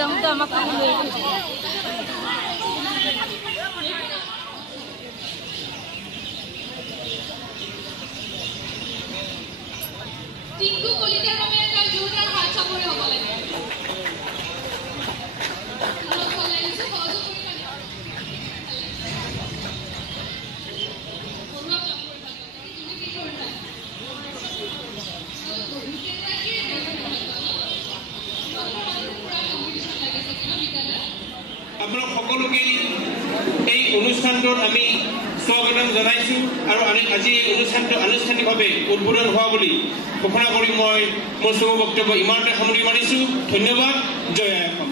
Yang udah makan dulu. Tinggu kulitnya namanya kan jurang hacha pore hobo lage. Kalau kalian itu hojo pore lage. Pura kamu pore lage. Ini কি করবে? আপোনাক সকলোকে এই অনুষ্ঠানটোত আমি স্বাগতম জনাইছো আৰু আজি এই অনুষ্ঠানটো আনুষ্ঠানিকভাৱে উদ্বোধন হোৱা বুলি ঘোষণা কৰি মই মোৰ শুভ বক্তব্য ইমানতে সামৰি মাৰিছো। ধন্যবাদ। জয় আই অসম।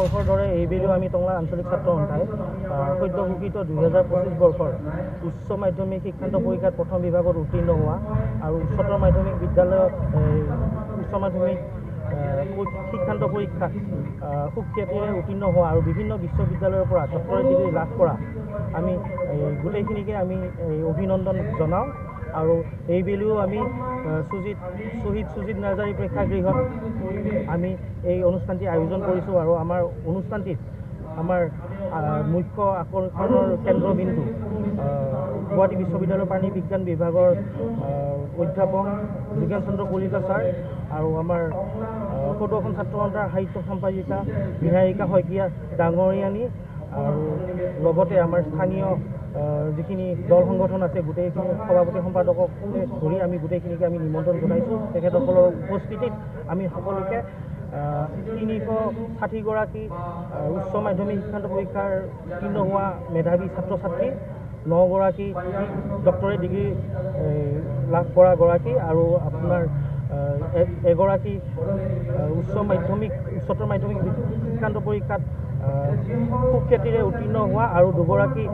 বৰ্ষৰ দৰে এইবেলিও আমি টংলা আঞ্চলিক ছাত্ৰ সন্থাই সদ্য ঘোষিত 2025 বৰ্ষৰ উচ্চ মাধ্যমিক শিক্ষান্ত পৰীক্ষাত প্ৰথম বিভাগত উত্তীৰ্ণ হোৱা আৰু উচ্চতৰ মাধ্যমিক বিদ্যালয়ত উচ্চ মাধ্যমিক শিক্ষান্ত পৰীক্ষাত সুখ্যাতিৰে উত্তীৰ্ণ হোৱা আৰু বিভিন্ন বিশ্ববিদ্যালয়ৰ পৰা ডক্টৰেট ডিগ্ৰী লাভ কৰা আমি গোটেইখিনিকে আমি অভিনন্দন জনাওঁ। আৰু এইবেলিও আমি শ্বহীদ সুজিত নাৰ্জাৰী প্ৰেক্ষাগৃহত আমি এই অনুষ্ঠানটি আয়োজন কৰিছোঁ আৰু আমাৰ অনুষ্ঠানটিত আমাৰ মুখ্য আকৰ্ষণৰ কেন্দ্ৰবিন্দু গুৱাহাটী বিশ্ববিদ্যালয়ৰ প্ৰাণী বিজ্ঞান বিভাগৰ অধ্যাপক যোগেন চন্দ্ৰ কলিতা ছাৰ আৰু আমাৰ সদৌ ছাত্ৰ সন্থাৰ সাহিত্য সম্পাদিকা নিহাৰিকা শইকীয়া ডাঙৰীয়ানী আৰু লগতে আমাৰ স্থানীয় যিখিনি দল সংগঠন আছে গোটেইখিনি সভাপতি সম্পাদকক ধৰি আমি গোটেইখিনিকে আমি নিমন্ত্ৰণ জনাইছোঁ। তেখেতসকলৰ উপস্থিতিত আমি সকলোকে 360গৰাকী উচ্চ মাধ্যমিক শিক্ষান্ত পৰীক্ষাৰ উত্তীৰ্ণ হোৱা মেধাৱী ছাত্ৰ ছাত্ৰী, 9গৰাকী ডক্টৰেট ডিগ্ৰী লাভ কৰা গৰাকী আৰু আপোনাৰ এগৰাকী উচ্চতৰ মাধ্যমিক শিক্ষান্ত পৰীক্ষাত সুখ্যাতিৰে উত্তীৰ্ণ হোৱা আৰু 2গৰাকী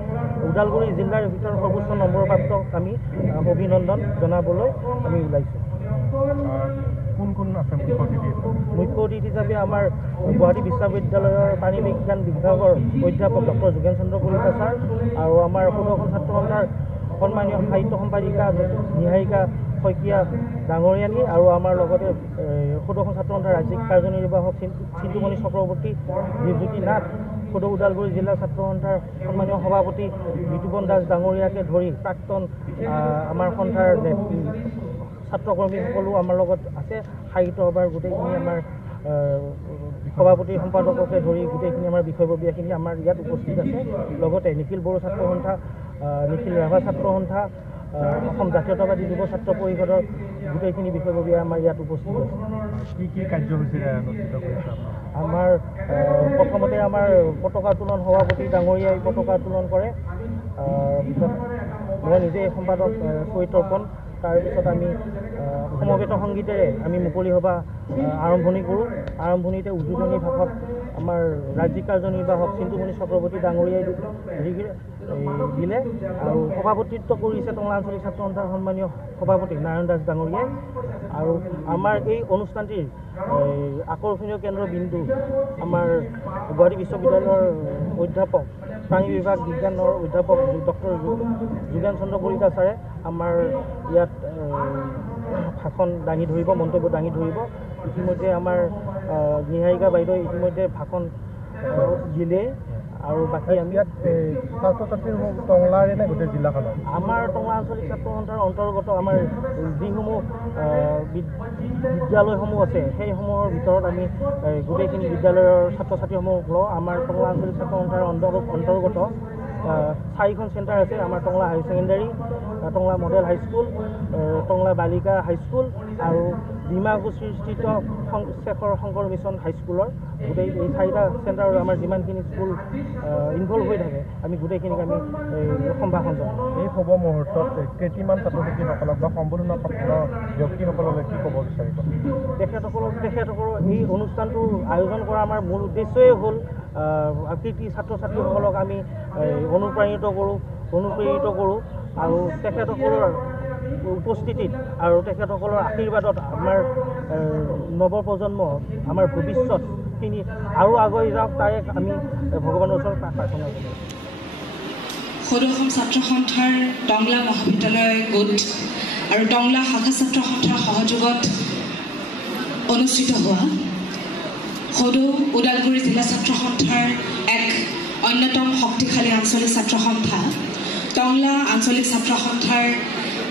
ওদালগুৰি জিলাৰ ভিতৰত সৰ্বোচ্চ নম্বৰপ্ৰাপ্তক আমি অভিনন্দন জনাবলৈ আমি ওলাইছোঁ। কোন আছে মুখ্য অতিথি হিচাপে আমাৰ গুৱাহাটী বিশ্ববিদ্যালয়ৰ প্ৰাণী বিজ্ঞান বিভাগৰ অধ্যাপক ডক্টৰ যোগেন চন্দ্ৰ কলিতা ছাৰ আৰু আমাৰ সদৌ ছাত্ৰ সন্থাৰ সন্মানীয় সাহিত্য সম্পাদিকা নিহাৰিকা শইকীয়া ডাঙৰীয়ানী আৰু আমাৰ লগতে সদৌ ছাত্ৰ সন্থাৰ ৰাজ্যিক কাৰ্যনিৰ্বাহক চিন্তুমণি চক্ৰৱৰ্তী, দীপজ্যোতি নাথ, সদৌ ওদালগুৰি জিলা ছাত্ৰ সন্থাৰ সন্মানীয় সভাপতি বিতুপন দাস ডাঙৰীয়াকে ধৰি প্ৰাক্তন আমাৰ সন্থাৰ ছাত্ৰকৰ্মীসকলো আমাৰ লগত আছে। সাহিত্য সভাৰ গোটেইখিনি আমাৰ সভাপতি সম্পাদককে ধৰি গোটেইখিনি আমাৰ বিষয়ববীয়াখিনি আমাৰ ইয়াত উপস্থিত আছে। লগতে নিখিল বড়ো ছাত্ৰ সন্থা, নিখিল ৰাভা ছাত্ৰ সন্থা, অসম জাতীয়তাবাদী যুৱ ছাত্ৰ পৰিষদৰ গোটেইখিনি বিষয়ববীয়া আমাৰ ইয়াত উপস্থিত আছে। কি কাৰ্যসূচীৰে অনুষ্ঠিত কৰিছে? আমাৰ প্ৰথমতে আমাৰ পতাকা উত্তোলন সভাপতি ডাঙৰীয়াই পতাকা উত্তোলন কৰে, পিছত মই নিজে সম্পাদক শ্বহীদ তৰ্পণ, তাৰপিছত আমি সমবেত সংগীতেৰে আমি মুকলি সভা আৰম্ভণি কৰোঁ। আৰম্ভণিতে উদ্বোধনী ভাষত আমাৰ ৰাজ্যিক কাৰ্যনিৰ্বাহক চিন্তুমণি চক্ৰৱৰ্তী ডাঙৰীয়াই দিলে আৰু সভাপতিত্ব কৰিছে টংলা আঞ্চলিক ছাত্ৰ সন্থাৰ সন্মানীয় সভাপতি নাৰায়ণ দাস ডাঙৰীয়াই। আৰু আমাৰ এই অনুষ্ঠানটিৰ আকৰ্ষণীয় কেন্দ্ৰবিন্দু আমাৰ গুৱাহাটী বিশ্ববিদ্যালয়ৰ অধ্যাপক প্ৰাণী বিভাগ বিজ্ঞানৰ অধ্যাপক ডক্টৰ যোগেন চন্দ্ৰ কলিতা ছাৰে আমাৰ ইয়াত ভাষণ দাঙি ধৰিব, মন্তব্য দাঙি ধৰিব। ইতিমধ্যে আমাৰ নিহাৰিকা বাইদেউ ইতিমধ্যে ভাষণ দিলে আৰু বাকী আমি ইয়াত ছাত্ৰ ছাত্ৰীৰ টংলাৰে নে গোটেই জিলাখনত? আমাৰ টংলা আঞ্চলিক ছাত্ৰ সন্থাৰ অন্তৰ্গত আমাৰ যিসমূহ বিদ্যালয়সমূহ আছে সেইসমূহৰ ভিতৰত আমি গোটেইখিনি বিদ্যালয়ৰ ছাত্ৰ ছাত্ৰীসমূহক লওঁ। আমাৰ টংলা আঞ্চলিক ছাত্ৰ সন্থাৰ অন্তৰ্গত 4খন চেণ্টাৰ আছে। আমাৰ Tangla high secondary, Tangla model high school, Tangla বালিকা হাইস্কুল আৰু ডিমাকুছিস্থিত শেখৰ শংকৰ মিছন হাইস্কুলৰ গোটেই এই 4টা চেণ্টাৰৰ আমাৰ যিমানখিনি স্কুল ইনভলভ হৈ থাকে আমি গোটেইখিনিক আমি সম্ভাষণ জনাওঁ। এই শুভ মুহূৰ্তত কেইটিমান ছাত্ৰ ছাত্ৰীসকলক বা সম্বোধনা প্ৰাপ্ত ব্যক্তিসকললৈ কি ক'ব বিচাৰিব? তেখেতসকলৰ এই অনুষ্ঠানটো আয়োজন কৰা আমাৰ মূল উদ্দেশ্যই হ'ল কৃতি ছাত্ৰ ছাত্ৰীসকলক আমি অনুপ্ৰাণিত কৰোঁ আৰু তেখেতসকলৰ উপস্থিতিত আৰু তেখেতসকলৰ আশীৰ্বাদত আমাৰ নৱপ্ৰজন্ম আমাৰ ভৱিষ্যতখিনি আৰু আগুৱাই যাওক তাৰে আমি ভগৱানৰ ওচৰত প্ৰাৰ্থনা কৰোঁ। সদৌ অসম ছাত্ৰ সন্থাৰ টংলা মহাবিদ্যালয় গোট আৰু টংলা শাখা ছাত্ৰ সন্থাৰ সহযোগত অনুষ্ঠিত হোৱা সদৌ ওদালগুৰি জিলা ছাত্ৰ সন্থাৰ এক অন্যতম শক্তিশালী আঞ্চলিক ছাত্ৰ সন্থা টংলা আঞ্চলিক ছাত্ৰ সন্থাৰ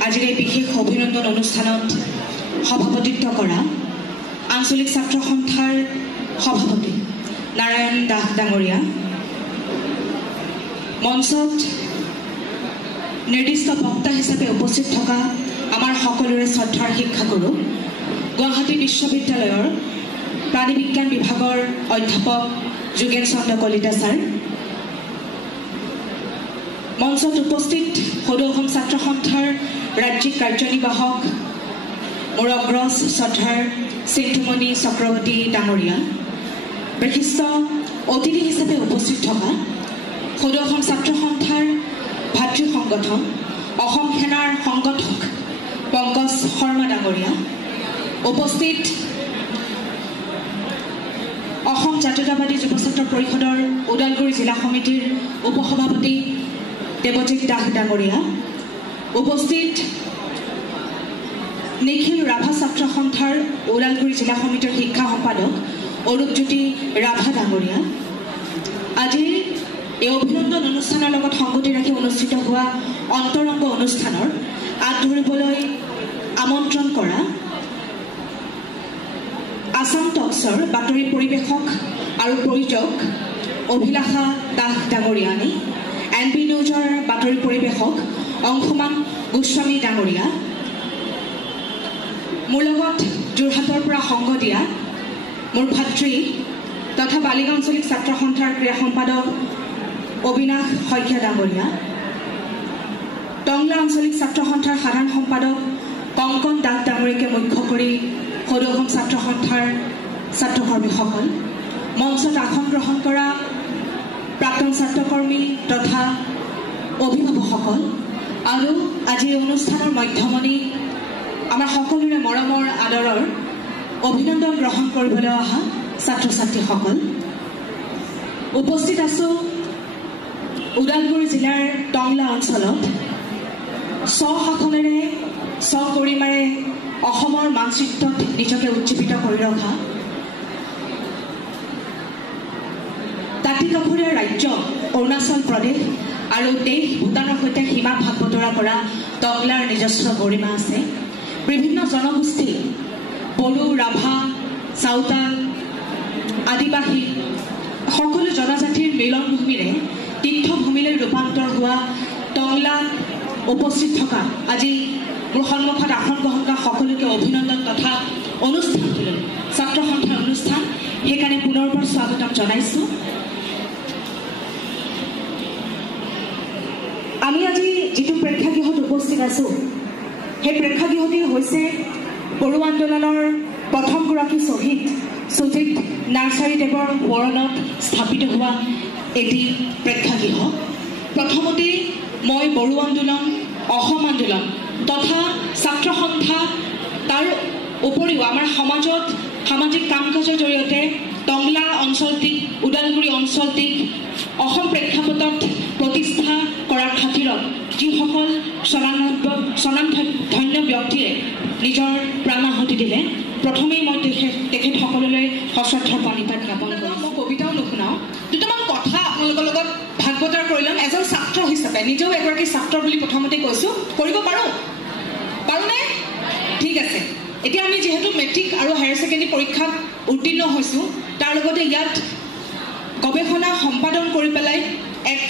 আজিৰ এই বিশেষ অভিনন্দন অনুষ্ঠানত সভাপতিত্ব কৰা আঞ্চলিক ছাত্ৰ সন্থাৰ সভাপতি নাৰায়ণ দাস ডাঙৰীয়া, মঞ্চত নিৰ্দিষ্ট বক্তা হিচাপে উপস্থিত থকা আমাৰ সকলোৰে শ্ৰদ্ধাৰ শিক্ষাগুৰু গুৱাহাটী বিশ্ববিদ্যালয়ৰ প্ৰাণী বিজ্ঞান বিভাগৰ অধ্যাপক যোগেন চন্দ্ৰ কলিতা ছাৰ, মঞ্চত উপস্থিত সদৌ অসম ছাত্ৰ সন্থাৰ ৰাজ্যিক কাৰ্যনিৰ্বাহক মোৰ অগ্ৰজ শ্ৰদ্ধাৰ চিন্তুমণি চক্ৰৱৰ্তী ডাঙৰীয়া, বিশিষ্ট অতিথি হিচাপে উপস্থিত থকা সদৌ অসম ছাত্ৰ সন্থাৰ ভাতৃ সংগঠন অসম সেনাৰ সংগঠক পংকজ শৰ্মা ডাঙৰীয়া, উপস্থিত অসম জাতীয়তাবাদী যুৱ ছাত্ৰ পৰিষদৰ ওদালগুৰি জিলা সমিতিৰ উপসভাপতি দেৱজিৎ দাস ডাঙৰীয়া, উপস্থিত নিখিল ৰাভা ছাত্ৰ সন্থাৰ ওদালগুৰি জিলা সমিতিৰ শিক্ষা সম্পাদক অৰূপজ্যোতি ৰাভা ডাঙৰীয়া, আজিৰ এই অভিনন্দন অনুষ্ঠানৰ লগত সংগতি ৰাখি অনুষ্ঠিত হোৱা অন্তৰংগ অনুষ্ঠানৰ আঁত ধৰিবলৈ আমন্ত্ৰণ কৰা আসাম টক্সৰ বাতৰি পৰিৱেশক আৰু প্ৰয়োজক অভিলাষা দাস ডাঙৰীয়ানী, NB নিউজৰ বাতৰি পৰিৱেশক অংশুমান গোস্বামী ডাঙৰীয়া, মোৰ লগত যোৰহাটৰ পৰা সংগ দিয়া মোৰ ভাতৃ তথা বালিগাঁও আঞ্চলিক ছাত্ৰ সন্থাৰ ক্ৰীড়া সম্পাদক অবিনাশ শইকীয়া ডাঙৰীয়া, টংলা আঞ্চলিক ছাত্ৰ সন্থাৰ সাধাৰণ সম্পাদক কংকন দাস ডাঙৰীয়াকে মুখ্য কৰি সদৌ অসম ছাত্ৰ সন্থাৰ ছাত্ৰকৰ্মীসকল, মঞ্চত আসন গ্ৰহণ কৰা প্ৰাক্তন ছাত্ৰকৰ্মী তথা অভিভাৱকসকল আৰু আজি অনুষ্ঠানৰ মধ্যমণি আমাৰ সকলোৰে মৰমৰ আদৰৰ অভিনন্দন গ্ৰহণ কৰিবলৈ অহা ছাত্ৰ ছাত্ৰীসকল, উপস্থিত আছোঁ ওদালগুৰি জিলাৰ টংলা অঞ্চলত স্বশাসনেৰে স্বগৰিমাৰে অসমৰ মানচিত্ৰত নিজকে উজ্জীৱিত কৰি ৰখা দাঁতিকাষৰীয়া ৰাজ্য অৰুণাচল প্ৰদেশ আৰু দেশ ভূটানৰ সৈতে সীমা ভাগ বতৰা কৰা টংলাৰ নিজস্ব গৰিমা আছে। বিভিন্ন জনগোষ্ঠী বড়ো, ৰাভা, চাওতাল, আদিবাসী সকলো জনজাতিৰ মিলনভূমিৰে তীৰ্থভূমিলৈ ৰূপান্তৰ হোৱা টংলাত উপস্থিত থকা আজি মোৰ সন্মুখত আসন গ্ৰহণ কৰা সকলোকে অভিনন্দন তথা অনুষ্ঠানটোলৈ ছাত্ৰ সন্থাৰ অনুষ্ঠান সেইকাৰণে পুনৰবাৰ স্বাগতম জনাইছোঁ। আমি আজি যিটো প্ৰেক্ষাগৃহত উপস্থিত আছোঁ সেই প্ৰেক্ষাগৃহটি হৈছে বড়ো আন্দোলনৰ প্ৰথমগৰাকী শ্বহীদ সুজিত নাৰ্চাৰীদেৱৰ সোঁৱৰণত স্থাপিত হোৱা এটি প্ৰেক্ষাগৃহ। প্ৰথমতে মই বড়ো আন্দোলন, অসম আন্দোলন তথা ছাত্ৰ সন্থা তাৰ উপৰিও আমাৰ সমাজত সামাজিক কাম কাজৰ জৰিয়তে টংলা অঞ্চলটিক, ওদালগুৰি অঞ্চলটিক অসম প্ৰেক্ষাপটত প্ৰতিষ্ঠা কৰাৰ খাতিৰত যিসকল স্বনামধন্য ব্যক্তিয়ে নিজৰ প্ৰাণাহুতি দিলে, প্ৰথমেই মই তেখেতসকললৈ সশ্ৰদ্ধ প্ৰণিপাত জ্ঞাপন কৰোঁ। মই কবিতাও নুশুনাওঁ, দুটামান কথা আপোনালোকৰ লগত ভাগ বতৰা কৰি ল'ম। এজন ছাত্ৰ হিচাপে নিজেও এগৰাকী ছাত্ৰ বুলি প্ৰথমতে কৈছোঁ, কৰিব পাৰোঁনে? ঠিক আছে। এতিয়া আমি যিহেতু মেট্ৰিক আৰু হায়াৰ ছেকেণ্ডেৰী পৰীক্ষাত উত্তীৰ্ণ হৈছোঁ, তাৰ লগতে ইয়াত গৱেষণা সম্পাদন কৰি পেলাই এক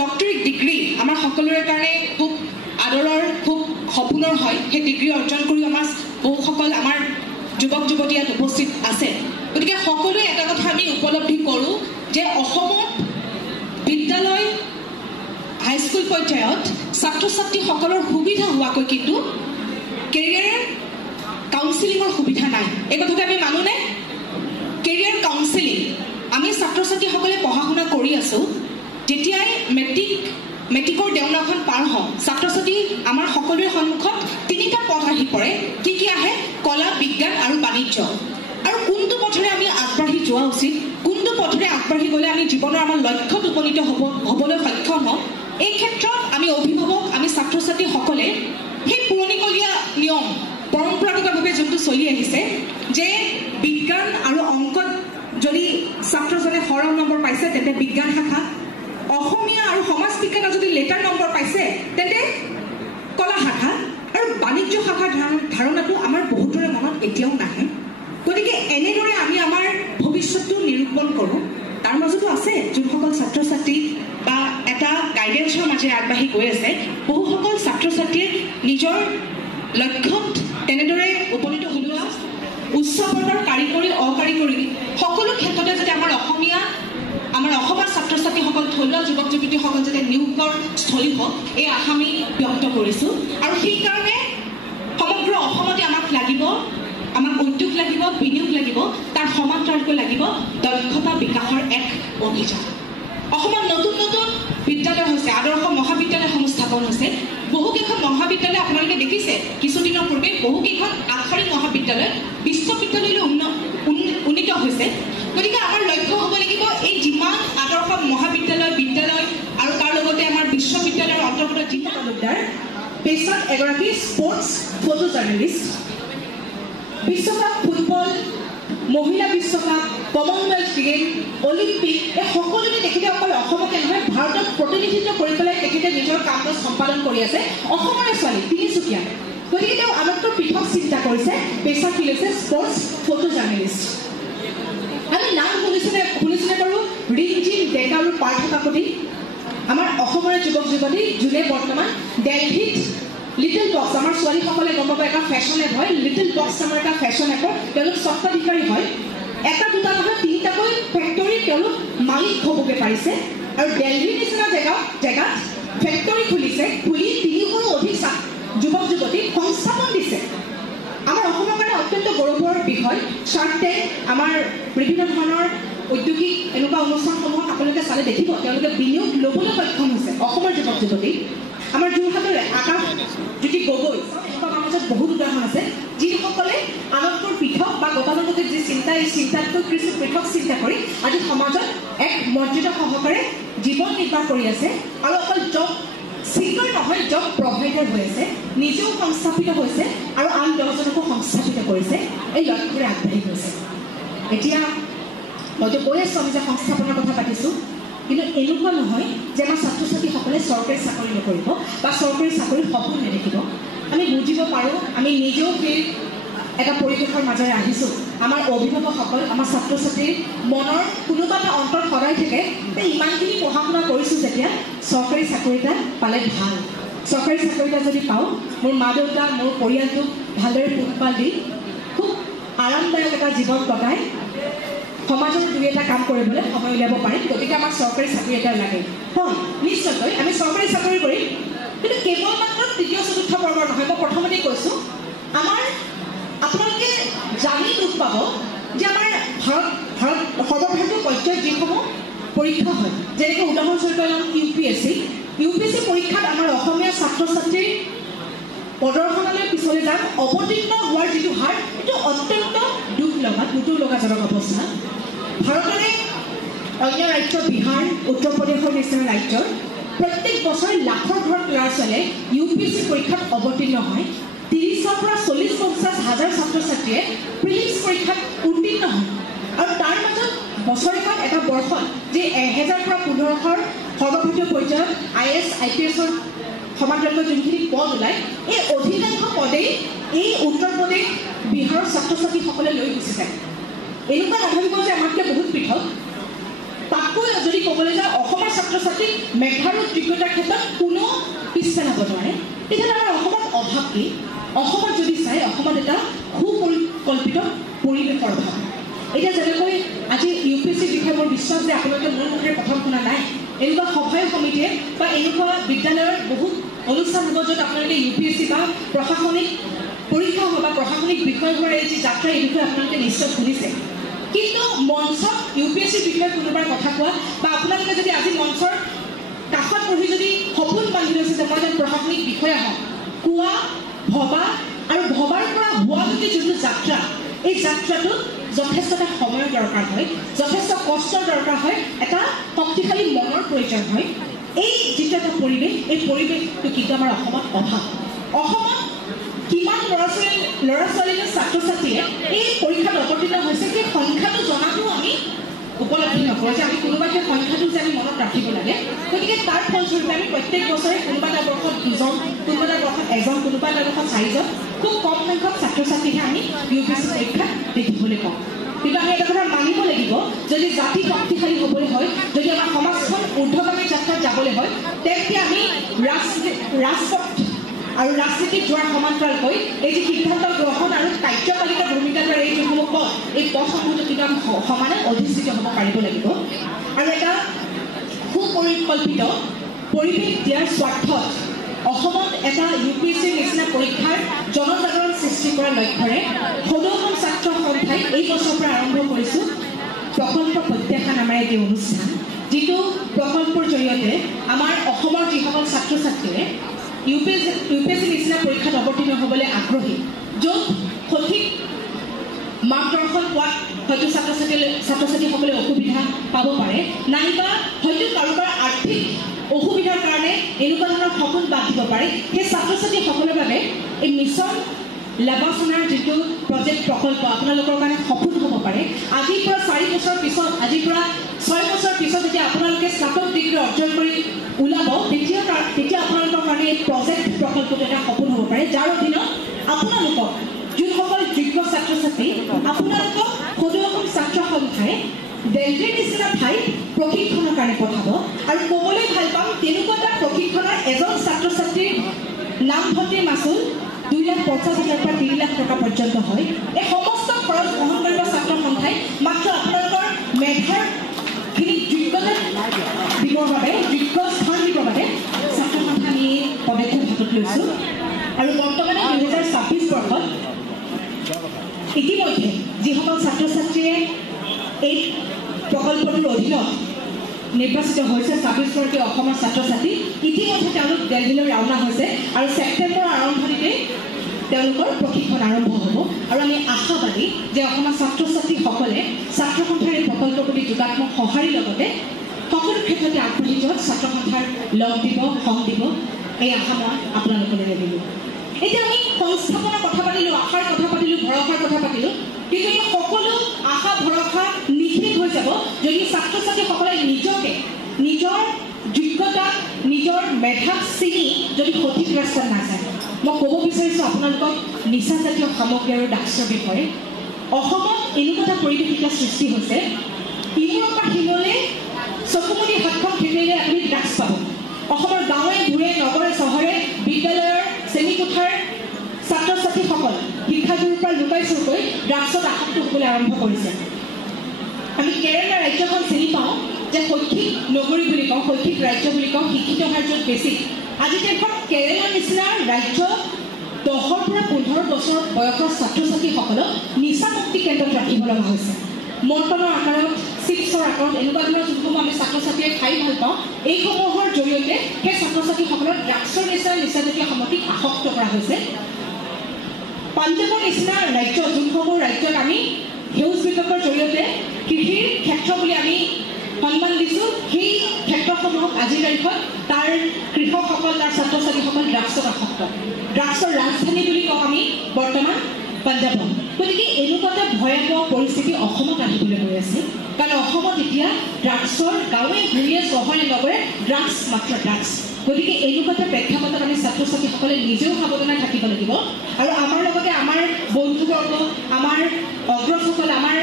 ডক্টৰেট ডিগ্ৰী আমাৰ সকলোৰে কাৰণে খুব আদৰৰ, খুব সপোনৰ হয়। সেই ডিগ্ৰী অৰ্জন কৰি আমাৰ বহুসকল আমাৰ যুৱক যুৱতী ইয়াত উপস্থিত আছে। গতিকে সকলোৱে এটা কথা আমি উপলব্ধি কৰোঁ যে অসমত বিদ্যালয় হাইস্কুল পৰ্যায়ত ছাত্ৰ ছাত্ৰীসকলৰ সুবিধা হোৱাকৈ কিন্তু কেৰিয়াৰ কাউন্সিলিঙৰ সুবিধা নাই। এই কথাটো আমি মানোনে? কেৰিয়াৰ কাউন্সিলিং আমি ছাত্ৰ ছাত্ৰীসকলে পঢ়া শুনা কৰি আছোঁ, যেতিয়াই মেট্ৰিকৰ দেওনাখন পাৰ হওঁ ছাত্ৰ ছাত্ৰী আমাৰ সকলোৰে সন্মুখত 3টা পথ আহি পৰে। কি কি আহে? কলা, বিজ্ঞান আৰু বাণিজ্য। আৰু কোনটো পথেৰে আমি আগবাঢ়ি যোৱা উচিত, কোনটো পথেৰে আগবাঢ়ি গ'লে আমি জীৱনৰ আমাৰ লক্ষ্যত উপনীত হ'বলৈ সক্ষম হ'ম, এই ক্ষেত্ৰত আমি অভিভাৱক, আমি ছাত্ৰ ছাত্ৰীসকলে সেই পুৰণিকলীয়া নিয়ম পৰম্পৰাগতভাৱে যোনটো চলি আহিছে যে বিজ্ঞান আৰু অংকত যদি ছাত্ৰজনে সৰহ নম্বৰ পাইছে তেন্তে বিজ্ঞান শাখা, অসমীয়া আৰু সমাজ বিজ্ঞানত যদি লেটাৰ নম্বৰ পাইছে তেন্তে কলা শাখা আৰু বাণিজ্য শাখাৰ ধাৰণাটো আমাৰ বহুতৰে মনত এতিয়াও নাহে। গতিকে এনেদৰে আমি আমাৰ ভৱিষ্যতটো নিৰূপণ কৰোঁ। তাৰ মাজতো আছে যোনসকল ছাত্ৰ ছাত্ৰী বা এটা গাইডেন্সৰ মাজেৰে আগবাঢ়ি গৈ আছে, বহুসকল ছাত্ৰ ছাত্ৰীয়ে নিজৰ লক্ষ্যত তেনেদৰে উপনীত হোৱা উচ্চ পৰ্যায়ৰ কাৰিকৰী অকাৰিকৰী সকলো ক্ষেত্ৰতে যাতে আমাৰ অসমৰ ছাত্ৰ ছাত্ৰীসকল, থলুৱা যুৱক যুৱতীসকল যাতে নিয়োগৰ স্থলী হওক, এই আশা আমি ব্যক্ত কৰিছোঁ। আৰু সেইকাৰণে সমগ্ৰ অসমতে আমাক উদ্যোগ লাগিব, বিনিয়োগ লাগিব, তাৰ সমান্তৰালকৈ লাগিব দক্ষতা বিকাশৰ এক অভিযান। অসমত নতুন নতুন বিদ্যালয় হৈছে, আদৰ্শ মহাবিদ্যালয়সমূহ স্থাপন হৈছে। বহুকেইখন মহাবিদ্যালয় আপোনালোকে দেখিছে কিছুদিনৰ পূৰ্বে বহুকেইখন আগশাৰী মহাবিদ্যালয় বিশ্ববিদ্যালয়লৈ উন্নীত হৈছে। গতিকে আমাৰ লক্ষ্য হ'ব লাগিব এই যিমান আদৰ্শ মহাবিদ্যালয়, বিদ্যালয় আৰু তাৰ লগতে আমাৰ বিশ্ববিদ্যালয়ৰ অন্তৰ্গত যিমান তালুকদাৰ পেছাত এগৰাকী স্পৰ্টছ ফটো জাৰ্নেলিষ্ট। বিশ্বকাপ ফুটবল, মহিলা বিশ্বকাপ, কমনৱেলথ গেম, অলিম্পিক, এই সকলোতে তেখেতে অকল অসমকে নহয় ভাৰতক প্ৰতিনিধিত্ব কৰি পেলাই তেখেতে নিজৰ কাম কাজ সম্পাদন কৰি আছে। অসমৰে ছোৱালী, তিনিচুকীয়া। গতিকে তেওঁ আনতকৈ পৃথক চিন্তা কৰিছে, পেছা কি লৈছে স্পৰ্টছ ফটো জাৰ্নেলিষ্ট। আমি নাম শুনিছিলে বাৰু ৰিঞ্জিন ডেকা আৰু পাৰ্থ কাকতি, আমাৰ অসমৰে যুৱক যুৱতী যোনে বৰ্তমান দেলহিত লিটল বক্স, আমাৰ ছোৱালীসকলে গম পাব এটা ফেশ্বন এপ হয়, লিটল বক্স নামৰ এটা ফেশ্বন এপৰ তেওঁলোক স্বত্বাধিকাৰী হয়। এটা দুটা নহয় 3টাকৈ ফেক্টৰীত তেওঁলোক মালিক হ'বগৈ পাৰিছে। আৰু দেলহিৰ নিচিনা জেগাত ফেক্টৰী খুলিছে, খুলি 300ৰো অধিক যুৱক যুৱতীক সংস্থাপন দিছে। আমাৰ অসমৰ কাৰণে অত্যন্ত গৌৰৱৰ বিষয়। শ্বাৰ্ক টেংক, আমাৰ বিভিন্ন ধৰণৰ ঔদ্যোগিক এনেকুৱা অনুষ্ঠানসমূহত আপোনালোকে চালে দেখিব তেওঁলোকে বিনিয়োগ ল'বলৈ সক্ষম হৈছে অসমৰ যুৱক যুৱতী। আমাৰ যোৰহাটৰে আকাশজ্যোতি গগৈ, এনেকুৱা মাজত বহুত উদাহৰণ আছে যিসকলে আনতকৈ পৃথক বা গতানুগতিক যি চিন্তা, এই চিন্তাতকৈ কিছু পৃথক চিন্তা কৰি আজি সমাজত এক মৰ্যাদা সহকাৰে জীৱন নিৰ্বাহ কৰি আছে। আৰু অকল জব চিকাৰ নহয়, জব প্ৰভাইডাৰ হৈ আছে, নিজেও সংস্থাপিত হৈছে আৰু আন 10জনকো সংস্থাপিত কৰিছে। এই লক্ষ্যৰে আগবাঢ়ি গৈছে। এতিয়া মইতো কৈ আছোঁ আমি যে সংস্থাপনৰ কথা পাতিছোঁ, কিন্তু এনেকুৱা নহয় যে আমাৰ ছাত্ৰ ছাত্ৰীসকলে চৰকাৰী চাকৰি নকৰিব বা চৰকাৰী চাকৰিৰ সপোন নেদেখিব। আমি বুজিব পাৰোঁ, আমি নিজেও সেই এটা পৰিৱেশৰ মাজেৰে আহিছোঁ। আমাৰ অভিভাৱকসকল, আমাৰ ছাত্ৰ ছাত্ৰীৰ মনৰ কোনোবা এটা অন্তৰ সদায় থাকে যে ইমানখিনি পঢ়া শুনা কৰিছোঁ যেতিয়া চৰকাৰী চাকৰি এটা পালে ভাল, চৰকাৰী চাকৰি এটা যদি পাওঁ মোৰ মা দেউতা, মোৰ পৰিয়ালটোক ভালদৰে পোহপাল দি খুব আৰামদায়ক এটা জীৱন কটাই সমাজৰ দুই এটা কাম কৰিবলৈ সময় উলিয়াব পাৰিম। গতিকে আমাক চৰকাৰী চাকৰি এটা লাগে। হয়, নিশ্চয়কৈ আমি চৰকাৰী চাকৰি কৰিম, কিন্তু কেৱল মাত্ৰ 3য় 4ৰ্থ বৰ্গৰ নহয়। মই প্ৰথমতেই কৈছোঁ, আপোনালোকে জানি দুখ পাব যে আমাৰ সৰ্বভাৰতীয় পৰ্যায়ত যিসমূহ পৰীক্ষা হয়, যেনেকৈ উদাহৰণস্বৰূপে ল'ম ইউপিএছচি পৰীক্ষাত আমাৰ অসমীয়া ছাত্ৰ ছাত্ৰীৰ প্ৰদৰ্শনলৈ পিছলৈ যাম অৱতীৰ্ণ হোৱাৰ যিটো হাৰ, সেইটো অত্যন্ত দুখ লগাজনক অৱস্থা। ভাৰতৰে অন্য ৰাজ্য বিহাৰ, উত্তৰ প্ৰদেশৰ নিচিনা ৰাজ্যৰ প্ৰত্যেক বছৰে লাখৰ ঘৰত ল'ৰা ছোৱালীয়ে ইউপিএছচি পৰীক্ষাত অৱতীৰ্ণ হয়। 30ৰ পৰা 40-50 হাজাৰ ছাত্ৰ ছাত্ৰীয়ে প্ৰিলিমছ পৰীক্ষাত উত্তীৰ্ণ হয়। আৰু তাৰ মাজত বছৰেকত এটা বৰ্ষত যে 1000 পৰা 1500 সৰ্বভাৰতীয় পৰ্যায়ত IAS IPSৰ সমান্তৰালকৈ যোনখিনি পদ ওলায়, এই অধিকাংশ পদেই এই উত্তৰ প্ৰদেশ বিহাৰৰ ছাত্ৰ ছাত্ৰীসকলে লৈ গুচি যায়। এনেকুৱা নাভাবিব যে আমাতকৈ বহুত পৃথক। তাতকৈ যদি ক'বলৈ যাওঁ অসমৰ ছাত্ৰ ছাত্ৰীক মেধাৰ যোগ্যতাৰ ক্ষেত্ৰত কোনো পিছ পেলাব নোৱাৰে। তেতিয়াহ'লে আমাৰ অসমত অভাৱ কি? অসমত যদি চাই অসমত এটা সুপৰিকল্পিত পৰিৱেশৰ অভাৱ। এতিয়া যেনেকৈ আজি UPSC বিষয়ে মোৰ বিশ্বাস যে আপোনালোকে মোৰ মুখেৰে প্ৰথম শুনা নাই এনেকুৱা সহায় সমিতিয়ে বা এনেকুৱা বিদ্যালয়ৰ বহুত অনুষ্ঠান হ'ব য'ত আপোনালোকে UPSC বা প্ৰশাসনিক পৰীক্ষা হ'ব বা প্ৰশাসনিক বিষয়বোৰৰ এই যি যাত্ৰা এই বিষয়ে আপোনালোকে নিশ্চয় শুনিছে কিন্তু মঞ্চত UPSC বিষয়ে কোনোবাৰ কথা কোৱা বা আপোনালোকে যদি আজি মঞ্চৰ কাষত বহি যদি সপোন বান্ধি লৈছে যে মই যেন প্ৰশাসনিক বিষয়া হওঁ কোৱা ভবা আৰু ভবাৰ পৰা হোৱালৈকে যোনটো যাত্ৰা এই যাত্ৰাটোত যথেষ্ট এটা সময়ৰ দৰকাৰ হয় যথেষ্ট কষ্টৰ দৰকাৰ হয় এটা শক্তিশালী মনৰ প্ৰয়োজন হয় এই যিটো এটা পৰিৱেশ এই পৰিৱেশটো কিন্তু আমাৰ অসমত অভাৱ অসমত কিমান ল'ৰা ছোৱালী ছাত্ৰ ছাত্ৰীয়ে এই পৰীক্ষাত অৱতীৰ্ণ হৈছে সেই সংখ্যাটো জনাটো আমি উপলব্ধি নকৰোঁ যে আমি কোনোবা সেই সংখ্যাটো যে আমি মনত ৰাখিব লাগে গতিকে তাৰ ফলস্বৰূপে আমি প্ৰত্যেক বছৰে কোনোবা এটা বৰ্ষত 2জন কোনোবা এটা বৰ্ষত 1জন কোনোবা এটা বৰ্ষত 4জন খুব কম সংখ্যক ছাত্ৰ ছাত্ৰীহে আমি UPSC পৰীক্ষাত দেখিবলৈ পাওঁ কিন্তু আমি এটা কথা মানিব লাগিব যদি জাতি শক্তিশালী হ'বলৈ হয় যদি আমাৰ সমাজখন ঊৰ্ধ্বগামী যাত্ৰাত যাবলৈ হয় তেন্তে আমি ৰাজপথ আৰু ৰাজনীতিত যোৱাৰ সমান্তৰালকৈ এই যে সিদ্ধান্ত গ্ৰহণ আৰু কাৰ্যপালিকা ভূমিকাৰ এই যোনসমূহ পথ এই পথসমূহতো কিন্তু আমি সমানে অধিষ্ঠিত হ'ব পাৰিব লাগিব আৰু এটা সুপৰিকল্পিত পৰিৱেশ দিয়াৰ স্বাৰ্থত অসমত এটা UPSC নিচিনা পৰীক্ষাৰ জনজাগৰণ সৃষ্টি কৰাৰ লক্ষ্যৰে সদৌখন ছাত্ৰ সন্থাই এই বছৰৰ পৰা আৰম্ভ কৰিছোঁ প্ৰকল্প প্ৰত্যাশা নামেৰে এটি অনুষ্ঠান যিটো প্ৰকল্পৰ জৰিয়তে আমাৰ অসমৰ যিসকল ছাত্ৰ ছাত্ৰীয়ে UPSC নিচিনা পৰীক্ষাত অৱতীৰ্ণ হ'বলৈ আগ্ৰহী য'ত সঠিক মাৰ্গদৰ্শন পোৱাত হয়তো ছাত্ৰ ছাত্ৰীসকলে অসুবিধা পাব পাৰে নাইবা হয়তো কাৰোবাৰ আৰ্থিক অসুবিধাৰ কাৰণে এনেকুৱা ধৰণৰ সপোন বাদ দিব পাৰে সেই ছাত্ৰ ছাত্ৰীসকলৰ বাবে এই মিছন লাভাসনাৰ যিটো প্ৰজেক্ট প্ৰকল্প আপোনালোকৰ কাৰণে সপোন হ'ব পাৰে আজিৰ পৰা 4 বছৰ পিছত আজিৰ পৰা 6 বছৰ পিছত যেতিয়া আপোনালোকে স্নাতক ডিগ্ৰী অৰ্জন কৰি ওলাব তেতিয়া আপোনালোকৰ কাৰণে এই প্ৰজেক্ট প্ৰকল্পটো এটা সপোন হ'ব পাৰে যাৰ অধীনত আপোনালোকক যোনসকল যোগ্য ছাত্ৰ ছাত্ৰী আপোনালোকক সদৌখন ছাত্ৰ সন্থাই দেলহিৰ নিচিনা ঠাইত প্ৰশিক্ষণৰ কাৰণে পঠাব আৰু ক'বলৈ ভাল পাম তেনেকুৱা এটা প্ৰশিক্ষণৰ এজন ছাত্ৰ ছাত্ৰীৰ নামভৰ্তিৰ মাচুল 2,50,000 পৰা 3 লাখ টকা পৰ্যন্ত হয় এই সমস্ত খৰচ বহন কৰিব ছাত্ৰ সন্থাই মাত্ৰ আপোনালোকৰ মেধাৰখিনিক যোগ্যতা দিবৰ বাবে যোগ্য স্থান দিবৰ বাবে ছাত্ৰ সন্থা আমি পদক্ষেপ হাতত লৈছোঁ আৰু বৰ্তমানে 2026 বৰ্ষত ইতিমধ্যে যিসকল ছাত্ৰ ছাত্ৰীয়ে এই প্ৰকল্পটোৰ অধীনত নিৰ্বাচিত হৈছে 26গৰাকী অসমৰ ছাত্ৰ ছাত্ৰী ইতিমধ্যে তেওঁলোক দিল্লীলৈ ৰাওনা হৈছে আৰু ছেপ্টেম্বৰৰ আৰম্ভণিতে তেওঁলোকৰ প্ৰশিক্ষণ আৰম্ভ হ'ব আৰু আমি আশাবাদী যে অসমৰ ছাত্ৰ ছাত্ৰীসকলে ছাত্ৰ সন্থাৰ এই প্ৰকল্পৰ প্ৰতি যোগাত্মক সঁহাৰিৰ লগতে সকলো ক্ষেত্ৰতে আগবাঢ়ি যোৱাত ছাত্ৰ সন্থাৰ লগ দিব সং দিব এই আশা মই আপোনালোকলৈ লাগিলোঁ এতিয়া আমি সংস্থাপনৰ কথা পাতিলোঁ আশাৰ কথা পাতিলোঁ ভৰসাৰ কথা পাতিলোঁ কিন্তু এই সকলো আশা ভৰসা নিষেধ হৈ যাব যদি ছাত্ৰ ছাত্ৰীসকলে নিজকে নিজৰ যোগ্যতা নিজৰ মেধাক চিনি যদি সঠিক ৰাস্তাত নাযায় মই ক'ব বিচাৰিছোঁ আপোনালোকক নিচাজাতীয় সামগ্ৰী আৰু ড্ৰাগছৰ বিষয়ে অসমত এনেকুৱা এটা পৰিৱেশ এতিয়া সৃষ্টি হৈছে ইমূৰৰ পৰা সিমূৰলৈ চকুমুদি হাতখন খেলিলে আপুনি ড্ৰাগছ পাব অসমৰ গাঁৱে ভূঞে নগৰে চহৰে বিদ্যালয়ৰ শ্ৰেণীকোঠাৰ ছাত্ৰ ছাত্ৰীসকল শিক্ষাগুৰুৰ পৰা লুকাই চুৰকৈ ড্ৰাগছত আসক্ত হ'বলৈ আৰম্ভ কৰিছে আমি কেৰেলা ৰাজ্যখন চিনি পাওঁ যে শৈক্ষিক নগৰী বুলি কওঁ শৈক্ষিক ৰাজ্য বুলি কওঁ শিক্ষিত হাৰ য'ত বেছি আজি দেশত কেৰেলাৰ নিচিনা ৰাজ্য 10 পৰা 15 বছৰ বয়সৰ ছাত্ৰ ছাত্ৰীসকলক নিচামুক্তি কেন্দ্ৰত ৰাখিব লগা হৈছে মৰ্টনৰ আকাৰত চিপছৰ আকাৰত এনেকুৱা ধৰণৰ যোনসমূহ আমি ছাত্ৰ ছাত্ৰীয়ে খাই ভাল পাওঁ এইসমূহৰ জৰিয়তে সেই ছাত্ৰ ছাত্ৰীসকলক ড্ৰাগছৰ নিচাজাতীয় সামগ্ৰীক আসক্ত কৰা হৈছে পাঞ্জাৱৰ নিচিনা ৰাজ্য যোনসমূহ ৰাজ্যত আমি সেউজ বিকল্পৰ জৰিয়তে কৃষিৰ ক্ষেত্ৰ বুলি আমি সন্মান দিছোঁ সেই ক্ষেত্ৰসমূহক আজিৰ তাৰিখত তাৰ কৃষকসকল তাৰ ছাত্ৰ ছাত্ৰীসকল ড্ৰাগছত আসক্ত ড্ৰাগছৰ ৰাজধানী বুলি কওঁ আমি বৰ্তমান পাঞ্জাৱত গতিকে এনেকুৱা এটা ভয়াৱহ পৰিস্থিতি অসমত আহিবলৈ গৈ আছে কাৰণ অসমত এতিয়া ড্ৰাগছৰ গাঁৱে ভূঞে চহৰে নগৰে ড্ৰাগছ মাত্ৰ ড্ৰাগছ গতিকে এনেকুৱা এটা প্ৰেক্ষাপটত আমি ছাত্ৰ ছাত্ৰীসকলে নিজেও সাৱধানে থাকিব লাগিব আৰু আমাৰ লগতে আমাৰ বন্ধুবৰ্গ আমাৰ অগ্ৰজসকল আমাৰ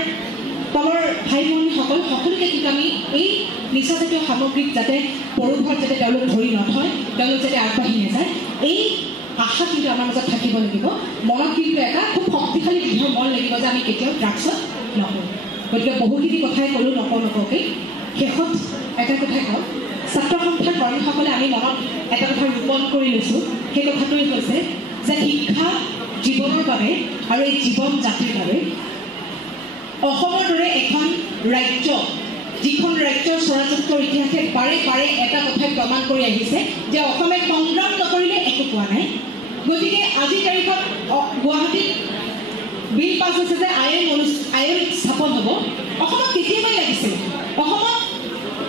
তলৰ ভাই ভনীসকল সকলোকে কিন্তু আমি এই নিচাজাতীয় সামগ্ৰীক যাতে পৰোভৰত যাতে তেওঁলোক ধৰি নথয় তেওঁলোক যাতে আগবাঢ়ি নাযায় এই আশা কিন্তু আমাৰ মাজত থাকিব লাগিব মনত কিন্তু এটা খুব শক্তিশালী দৃঢ় মন লাগিব যে আমি কেতিয়াও ড্ৰাগছত নহওঁ গতিকে বহুখিনি কথাই ক'লোঁ নকওঁকৈ শেষত এটা কথাই কওঁ ছাত্ৰ সন্থাৰ কৰ্মীসকলে আমি মনত এটা কথা ৰোপণ কৰি লৈছোঁ সেই কথাটোৱেই হৈছে যে শিক্ষা জীৱনৰ বাবে আৰু এই জীৱন জাতিৰ বাবে অসমৰ দৰে এখন ৰাজ্য যিখন ৰাজ্যৰ স্বৰাজত্বৰ ইতিহাসে বাৰে বাৰে এটা কথাই প্ৰমাণ কৰি আহিছে যে অসমে সংগ্ৰাম নকৰিলে একো পোৱা নাই গতিকে আজিৰ তাৰিখত গুৱাহাটীত বিল পাছ হৈছে যে আইন স্থাপন হ'ব অসমত কেতিয়াবাই লাগিছিল অসমত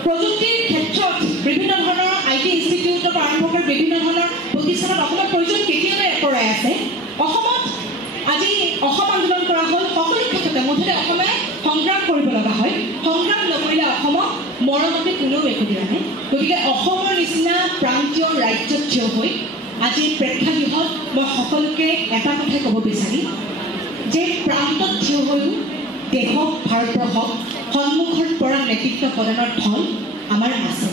প্ৰযুক্তিৰ ক্ষেত্ৰত বিভিন্ন ধৰণৰ IT ইনষ্টিটিউটৰ পৰা আৰম্ভ কৰি বিভিন্ন ধৰণৰ প্ৰতিষ্ঠানত অসমৰ প্ৰয়োজন কেতিয়াবাই কৰাই আছে অসমত আজি অসম আন্দোলন কৰা হ'ল সকলো ক্ষেত্ৰতে মুঠতে অসমে সংগ্ৰাম কৰিব লগা হয় সংগ্ৰাম নকৰিলে অসমক মৰণতে কোনেও একো দিয়া নাই গতিকে অসমৰ নিচিনা প্ৰান্তীয় ৰাজ্যত থিয় হৈ আজি প্ৰেক্ষাগৃহত মই সকলোকে এটা কথাই ক'ব বিচাৰিম যে প্ৰান্তত থিয় হৈও দেশক ভাৰতবৰ্ষক সন্মুখৰ পৰা নেতৃত্ব প্ৰদানৰ থল আমাৰ আছে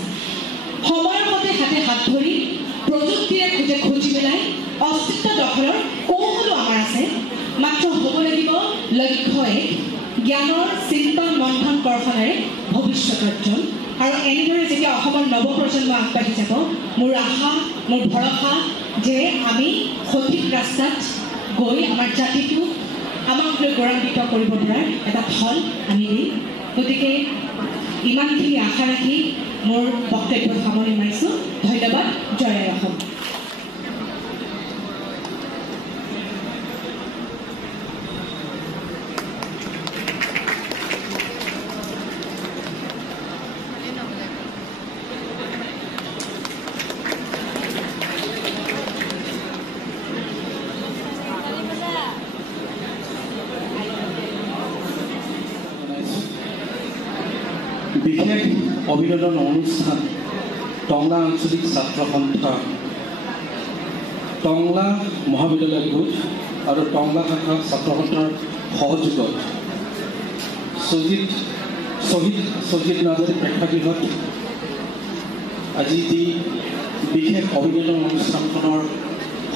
সময়ৰ সৈতে হাতে হাত ধৰি প্ৰযুক্তিৰে খোজে খুঁজি পেলাই অস্তিত্ব দখলৰ কৌশলো আমাৰ আছে মাত্ৰ হ'ব লাগিব লক্ষ্য এক জ্ঞানৰ চিন্তা মন্থন কৰ্ষণেৰে ভৱিষ্যত অৰ্জন আৰু এনেদৰে যেতিয়া অসমৰ নৱপ্ৰজন্ম আগবাঢ়ি যাব মোৰ আশা মোৰ ভৰসা যে আমি সঠিক ৰাস্তাত গৈ আমাৰ জাতিটো আমাক লৈ গৌৰৱান্বিত কৰিব পৰাৰ এটা ফল আমি দিম গতিকে ইমানখিনি আশা ৰাখি মোৰ বক্তব্য সামৰণি মাৰিছোঁ ধন্যবাদ জয় অসম বিশেষ অভিনন্দন অনুষ্ঠান টংলা আঞ্চলিক ছাত্ৰ সন্থা টংলা মহাবিদ্যালয় গোট আৰু টংলা শাখা ছাত্ৰ সন্থাৰ সহযোগত শ্বহীদ নাৰ্জাৰী প্ৰেক্ষাগৃহত আজি যি বিশেষ অভিনন্দন অনুষ্ঠানখনৰ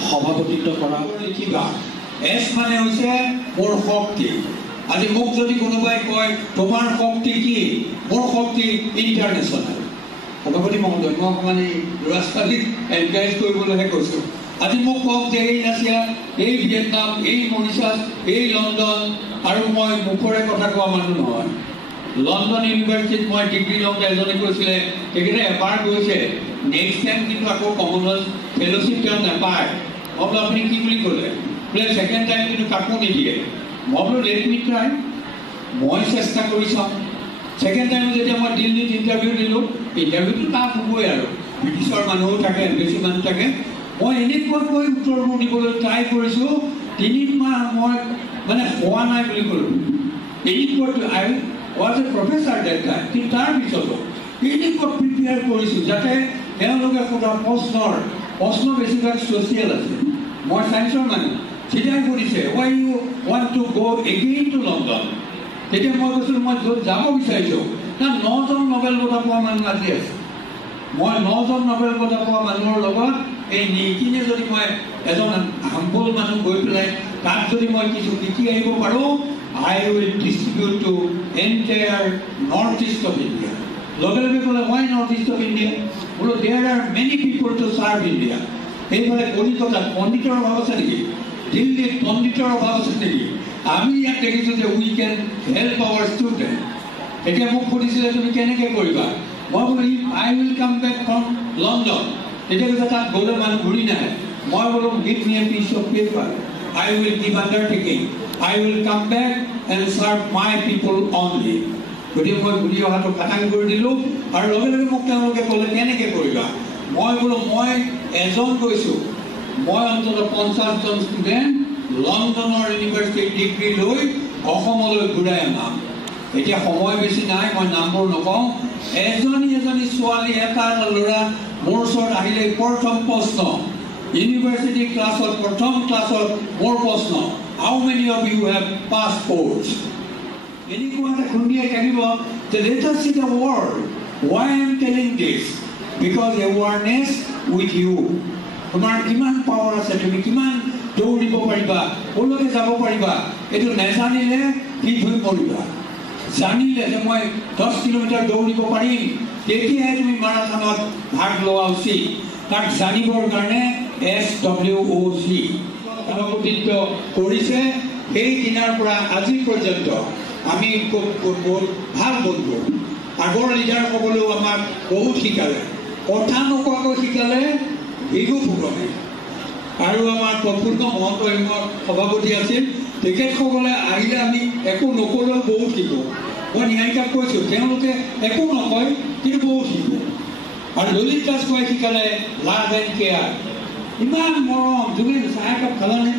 সভাপতিত্ব কৰা কিবা এছ মানে হৈছে মোৰ শক্তি আজি মোক যদি কোনোবাই কয় তোমাৰ শক্তি কি মোৰ শক্তি ইণ্টাৰনেশ্যনেল সভাপতি মহোদয় মই অকণমান ৰাস্তাটিক এনকাৰেজ কৰিবলৈহে কৈছোঁ আজি মোক কওক যে এই ৰাছিয়া এই ভিয়েটনাম এই মৰিচাছ এই লণ্ডন আৰু মই মুখৰে কথা কোৱা মানুহ নহয় লণ্ডন ইউনিভাৰ্চিটিত মই ডিগ্ৰী লওঁতে এজনে কৈছিলে তেখেতে এবাৰ গৈছে নেক্সট টাইম কিন্তু আকৌ কমনৱেলথ ফেলোশ্বিপ তেওঁ নাপায় মই বোলো আপুনি কি বুলি ক'লে বোলে ছেকেণ্ড টাইম কিন্তু কাকো নিদিয়ে মই বোলো লেট মি ট্ৰাই মই চেষ্টা কৰি চাওঁ ছেকেণ্ড টাইম যেতিয়া মই দিল্লীত ইণ্টাৰভিউ দিলোঁ ইণ্টাৰভিউটো টাফ হ'বই আৰু ব্ৰিটিছৰ মানুহো থাকে বেছি মানুহ থাকে মই এনেকুৱাকৈ উত্তৰবোৰ দিবলৈ ট্ৰাই কৰিছোঁ 3 মাহ মই মানে হোৱা নাই বুলি ক'লোঁ এনেকুৱাটো I was a professor that time কিন্তু তাৰ পিছতো এনেকুৱা প্ৰিপেয়াৰ কৰিছোঁ যাতে তেওঁলোকে সোধা প্ৰশ্ন বেছিভাগ ছ'চিয়েল আছে মই ছায়েন্সৰ মানুহ চিধাই কৰিছে ৱাই ইউ ৱান্ট টু গ' এগেইন টু লণ্ডন তেতিয়া মই কৈছিলোঁ মই য'ত যাব বিচাৰিছোঁ তাত 9জন নবেল বঁটা পোৱা মানুহ আজি আছে মই 9জন নবেল বঁটা পোৱা মানুহৰ লগত এই নিকিনে যদি মই এজন হাম্বল মানুহ গৈ পেলাই তাত যদি মই কিছু শিকি আহিব পাৰোঁ I will distribute to entire north east of India লগে লগে ক'লে why north east of India বোলো there are many people to serve India সেইফালে কলিকতাত পণ্ডিতৰ অভাৱ আছে নেকি দিল্লীত পণ্ডিতৰ অভাৱ আছে নেকি আমি ইয়াত দেখিছোঁ যে we can help our student এতিয়া মোক সুধিছিলে তুমি কেনেকৈ কৰিবা মই বোলো I will come back from London তেতিয়া কৈছে তাত গ'লে মানুহ ঘূৰি নাহে মই বোলো give me a piece of paper I will give undertaking I will come back and serve my people only গতিকে মই ঘূৰি অহাটো খাটাং কৰি দিলোঁ আৰু লগে লগে মোক তেওঁলোকে ক'লে কেনেকৈ কৰিবা মই বোলো মই এজন গৈছোঁ মই অন্ততঃ 50জন ষ্টুডেণ্ট লণ্ডনৰ ইউনিভাৰ্চিটিৰ ডিগ্ৰী লৈ অসমলৈ ঘূৰাই আনাম এতিয়া সময় বেছি নাই মই নামবোৰ নকওঁ এজনী ছোৱালী এটা ল'ৰা মোৰ ওচৰত আহিলে প্ৰথম প্ৰশ্ন ইউনিভাৰ্চিটি ক্লাছত প্ৰথম ক্লাছত মোৰ প্ৰশ্ন how many of you have passports এনেকুৱা এটা খুন্দিয়াই থাকিব যে let us see the world why I am telling this because awareness with you তোমাৰ কিমান পাৱাৰ আছে তুমি কিমান দৌৰিব পাৰিবা ক'লৈকে যাব পাৰিবা এইটো নেজানিলে কি হৈ পৰিবা জানিলে যে মই 10 কিলোমিটাৰ দৌৰিব পাৰিম তেতিয়াহে তুমি মাৰাথনত ভাগ লোৱা উচিত তাক জানিবৰ কাৰণে SWOC সভাপতিত্ব কৰিছে সেই দিনাৰ পৰা আজি পৰ্যন্ত আমি ভাল বন্ধু আগৰ লিডাৰসকলেও আমাক বহুত শিকালে কথা নোকোৱাকৈ শিকালে বিহু ফুকনে আৰু আমাৰ প্ৰফুল্ল মহন্ত সভাপতি আছিল তেখেতসকলে আহিলে আমি একো নকলেও বহুত শিকো মই ন্যায়িকাক কৈছোঁ তেওঁলোকে একো নকয় কিন্তু বহুত শিকো আৰু ললিত দাস কয় শিকালে লাভ এণ্ড কেয়াৰ ইমান মৰম যোগেন চাহ একাপ খালানে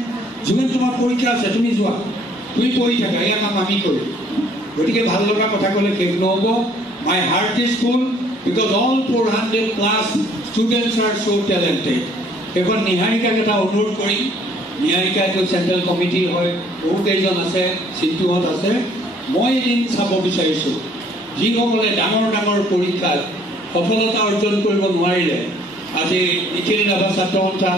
যোগেন তোমাৰ পৰীক্ষা আছে তুমি যোৱা তুমি পঢ়ি থাকা এয়া কাম আমি কৰিম গতিকে ভাল লগা কথা ক'লে শেষ নহ'ব my heart is full because all 400+ students R so talented এখন নিহাৰিকাক এটা অনুৰোধ কৰিম নিহাৰিকা এইটো চেণ্ট্ৰেল কমিটি হয় বহুকেইজন আছে চিন্তুহঁত আছে মই এদিন চাব বিচাৰিছোঁ যিসকলে ডাঙৰ ডাঙৰ পৰীক্ষাত সফলতা অৰ্জন কৰিব নোৱাৰিলে আজি নিখিল ৰাভা ছাত্ৰ সন্থা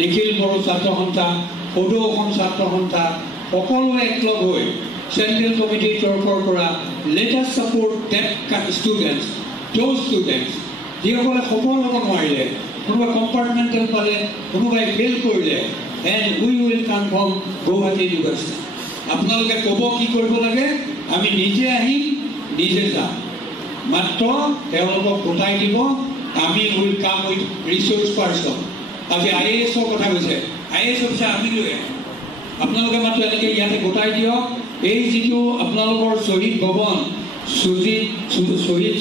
নিখিল বড়ো ছাত্ৰ সন্থা সদৌ অসম ছাত্ৰ সন্থা সকলোৱে একলগ হৈ চেণ্ট্ৰেল কমিটিৰ তৰফৰ পৰা let us support that students those students যিসকলে সফল হ'ব নোৱাৰিলে কোনোবাই কম্পাৰ্টমেণ্টেল পালে কোনোবাই ফেইল কৰিলে and we will confirm Guwahati university আপোনালোকে ক'ব কি কৰিব লাগে আমি নিজে আহিম নিজে যাম মাত্ৰ তেওঁলোকক গোটাই দিব আমি will come with resource person আজি IASৰ কথা কৈছে IAS অফিচাৰ আমি লৈ আহিম আপোনালোকে মাত্ৰ এনেকৈ ইয়াতে গোটাই দিয়ক এই যিটো আপোনালোকৰ শ্বহীদ ভৱন শ্বহীদ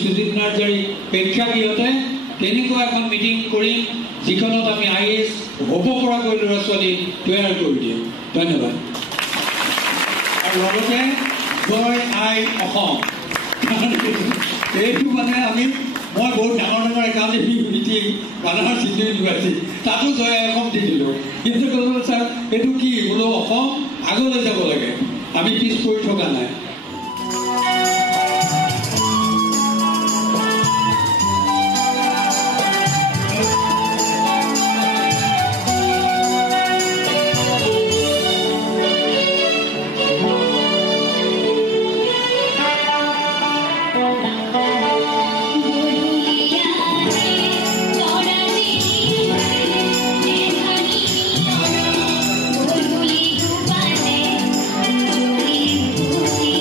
সুজিত নাৰ্জাৰী প্ৰেক্ষাগৃহতে তেনেকুৱা এখন মিটিং কৰিম যিখনত আমি IAS হ'ব পৰাকৈ ল'ৰা ছোৱালী তৈয়াৰ কৰি দিম ধন্যবাদ আৰু লগতে জয় আই অসম এইটো মানে আমি মই বহুত ডাঙৰ ডাঙৰ একাডেমি মিটিং বানাহৰ চিটি ইউনিভাৰ্চিটি তাতো জয় আই অসম দি দিলোঁ কিন্তু ক'লোঁ ছাৰ এইটো কি বোলো অসম আগলৈ যাব লাগে আমি পিছ পৰি থকা নাই Thank you.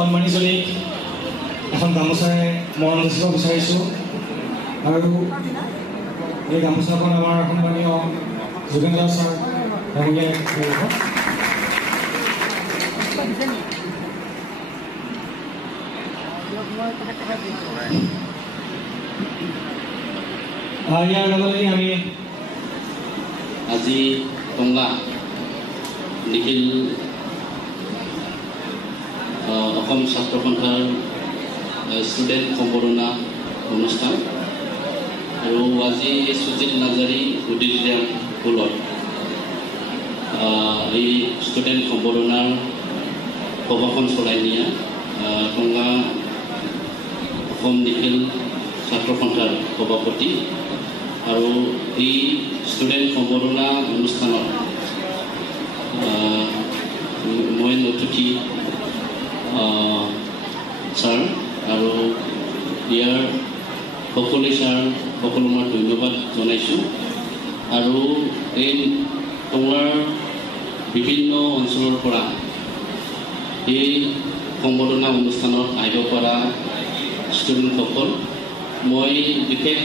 কণমানি জলীক এখন গামোচাৰে মৰণ যাচিব বিচাৰিছোঁ আৰু এই গামোচাখন আমাৰ সন্মানীয় যোগেন্দ্ৰ ছাৰ ডাঙৰীয়াই ইয়াৰ লগে আমি আজি টংলা নিখিল অসম ছাত্ৰ সন্থাৰ ষ্টুডেণ্ট সম্বৰ্ধনা অনুষ্ঠান আৰু আজি সুজিত নাৰ্জাৰী উদ্যান স্কুলত এই ষ্টুডেণ্ট সম্বৰ্ধনাৰ প্ৰভাষণ চলাই নিয়া টংলা অসম নিখিল ছাত্ৰ সন্থাৰ সভাপতি আৰু এই ষ্টুডেণ্ট সম্বৰ্ধনা অনুষ্ঠানত মই অতিথি ছাৰ আৰু ইয়াৰ সকলো ছাৰ সকলো মই ধন্যবাদ জনাইছোঁ আৰু এই টংলাৰ বিভিন্ন অঞ্চলৰ পৰা এই সম্বৰ্ধনা অনুষ্ঠানত আহিব পৰা ষ্টুডেণ্টসকল মই বিশেষ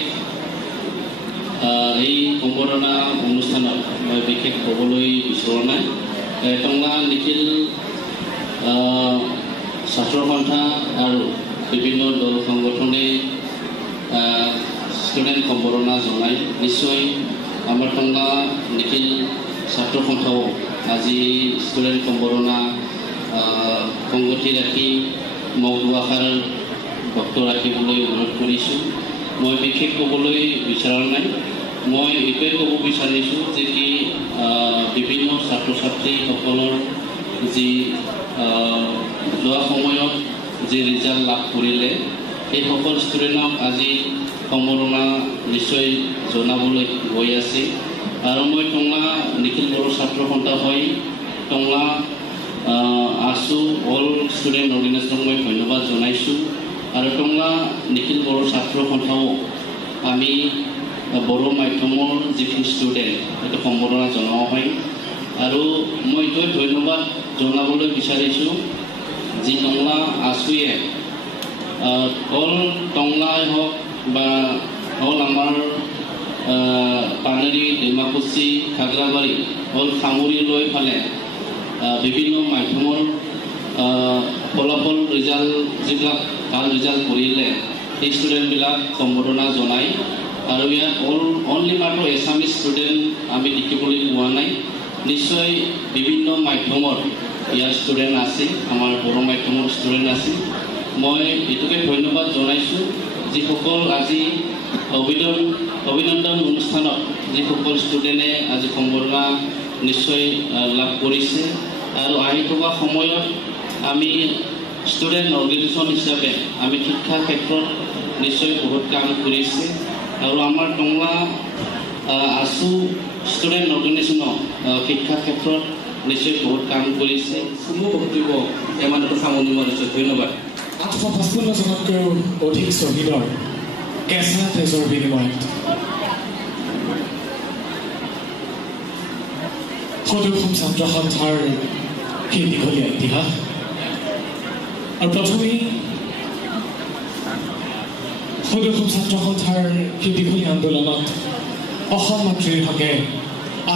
এই সম্বৰ্ধনা অনুষ্ঠানত মই বিশেষ ক'বলৈ বিচৰা নাই টংলা নিখিল ছাত্ৰ সন্থা আৰু বিভিন্ন দল সংগঠনে ষ্টুডেণ্ট সম্বৰ্ধনা জনায় নিশ্চয় আমাৰ টংলা নিখিল ছাত্ৰ সন্থাও আজি ষ্টুডেণ্ট সম্বৰ্ধনা সংগতি ৰাখি মৌ দুআষাৰ ভক্ত ৰাখিবলৈ অনুৰোধ কৰিছোঁ মই বিশেষ ক'বলৈ বিচৰা নাই মই এইটোৱে ক'ব বিচাৰিছোঁ যে কি বিভিন্ন ছাত্ৰ ছাত্ৰীসকলৰ যি যোৱা সময়ত যি ৰিজাল্ট লাভ কৰিলে সেইসকল ষ্টুডেণ্টক আজি সম্বৰ্ধনা নিশ্চয় জনাবলৈ গৈ আছে আৰু মই টংলা নিখিল বড়ো ছাত্ৰ সন্থা হৈ টংলা আছু অল ষ্টুডেণ্ট অৰ্গেনাইজেশ্যনক মই ধন্যবাদ জনাইছোঁ আৰু টংলা নিখিল বড়ো ছাত্ৰ সন্থাও আমি বড়ো মাধ্যমৰ যিখিনি ষ্টুডেণ্ট সেইটো সম্বৰ্ধনা জনোৱা হয় আৰু মই এইটোৱে ধন্যবাদ জনাবলৈ বিচাৰিছোঁ যি টংলা আছুৱে অল টংলাই হওক বা অল আমাৰ পানেৰী ডিমাকুচি খাগৰাবাৰী অল সামৰি লৈ ফালে বিভিন্ন মাধ্যমৰ ফলাফল ৰিজাল্ট যিবিলাক ভাল ৰিজাল্ট কৰিলে সেই ষ্টুডেণ্টবিলাক সম্বৰ্ধনা জনায় আৰু ইয়াত অনলি মাত্ৰ এছামিজ ষ্টুডেণ্ট আমি দেখিবলৈ পোৱা নাই নিশ্চয় বিভিন্ন মাধ্যমৰ ইয়াৰ ষ্টুডেণ্ট আছে আমাৰ বড়ো মাধ্যমৰ ষ্টুডেণ্ট আছে মই এইটোকে ধন্যবাদ জনাইছোঁ যিসকল আজি অভিনন্দন অনুষ্ঠানত যিসকল ষ্টুডেণ্টে আজি সম্বৰ্ধনা নিশ্চয় লাভ কৰিছে আৰু আহি থকা সময়ত আমি ষ্টুডেণ্ট অৰ্গেনাইজেশ্যন হিচাপে আমি শিক্ষা ক্ষেত্ৰত নিশ্চয় বহুত কাম কৰিছে আৰু আমাৰ টংলা আছু ষ্টুডেণ্ট অৰ্গেনাইজেশ্যনক শিক্ষা ক্ষেত্ৰত নিশ্চয় বহুত কাম কৰিছে মোৰ বক্তব্য ইমানটো সামৰণি মাৰিছোঁ ধন্যবাদ 855জনতকৈও অধিক শ্বহীদৰ কেঁচা তেজৰ বিনিময়ত সদৌ ছাত্ৰ সন্থাৰ সেই দীঘলীয়া ইতিহাস আৰু প্ৰথমেই সদৌ ছাত্ৰ সন্থাৰ সেই দীঘলীয়া আন্দোলনত অসম মাতৃৰ হকে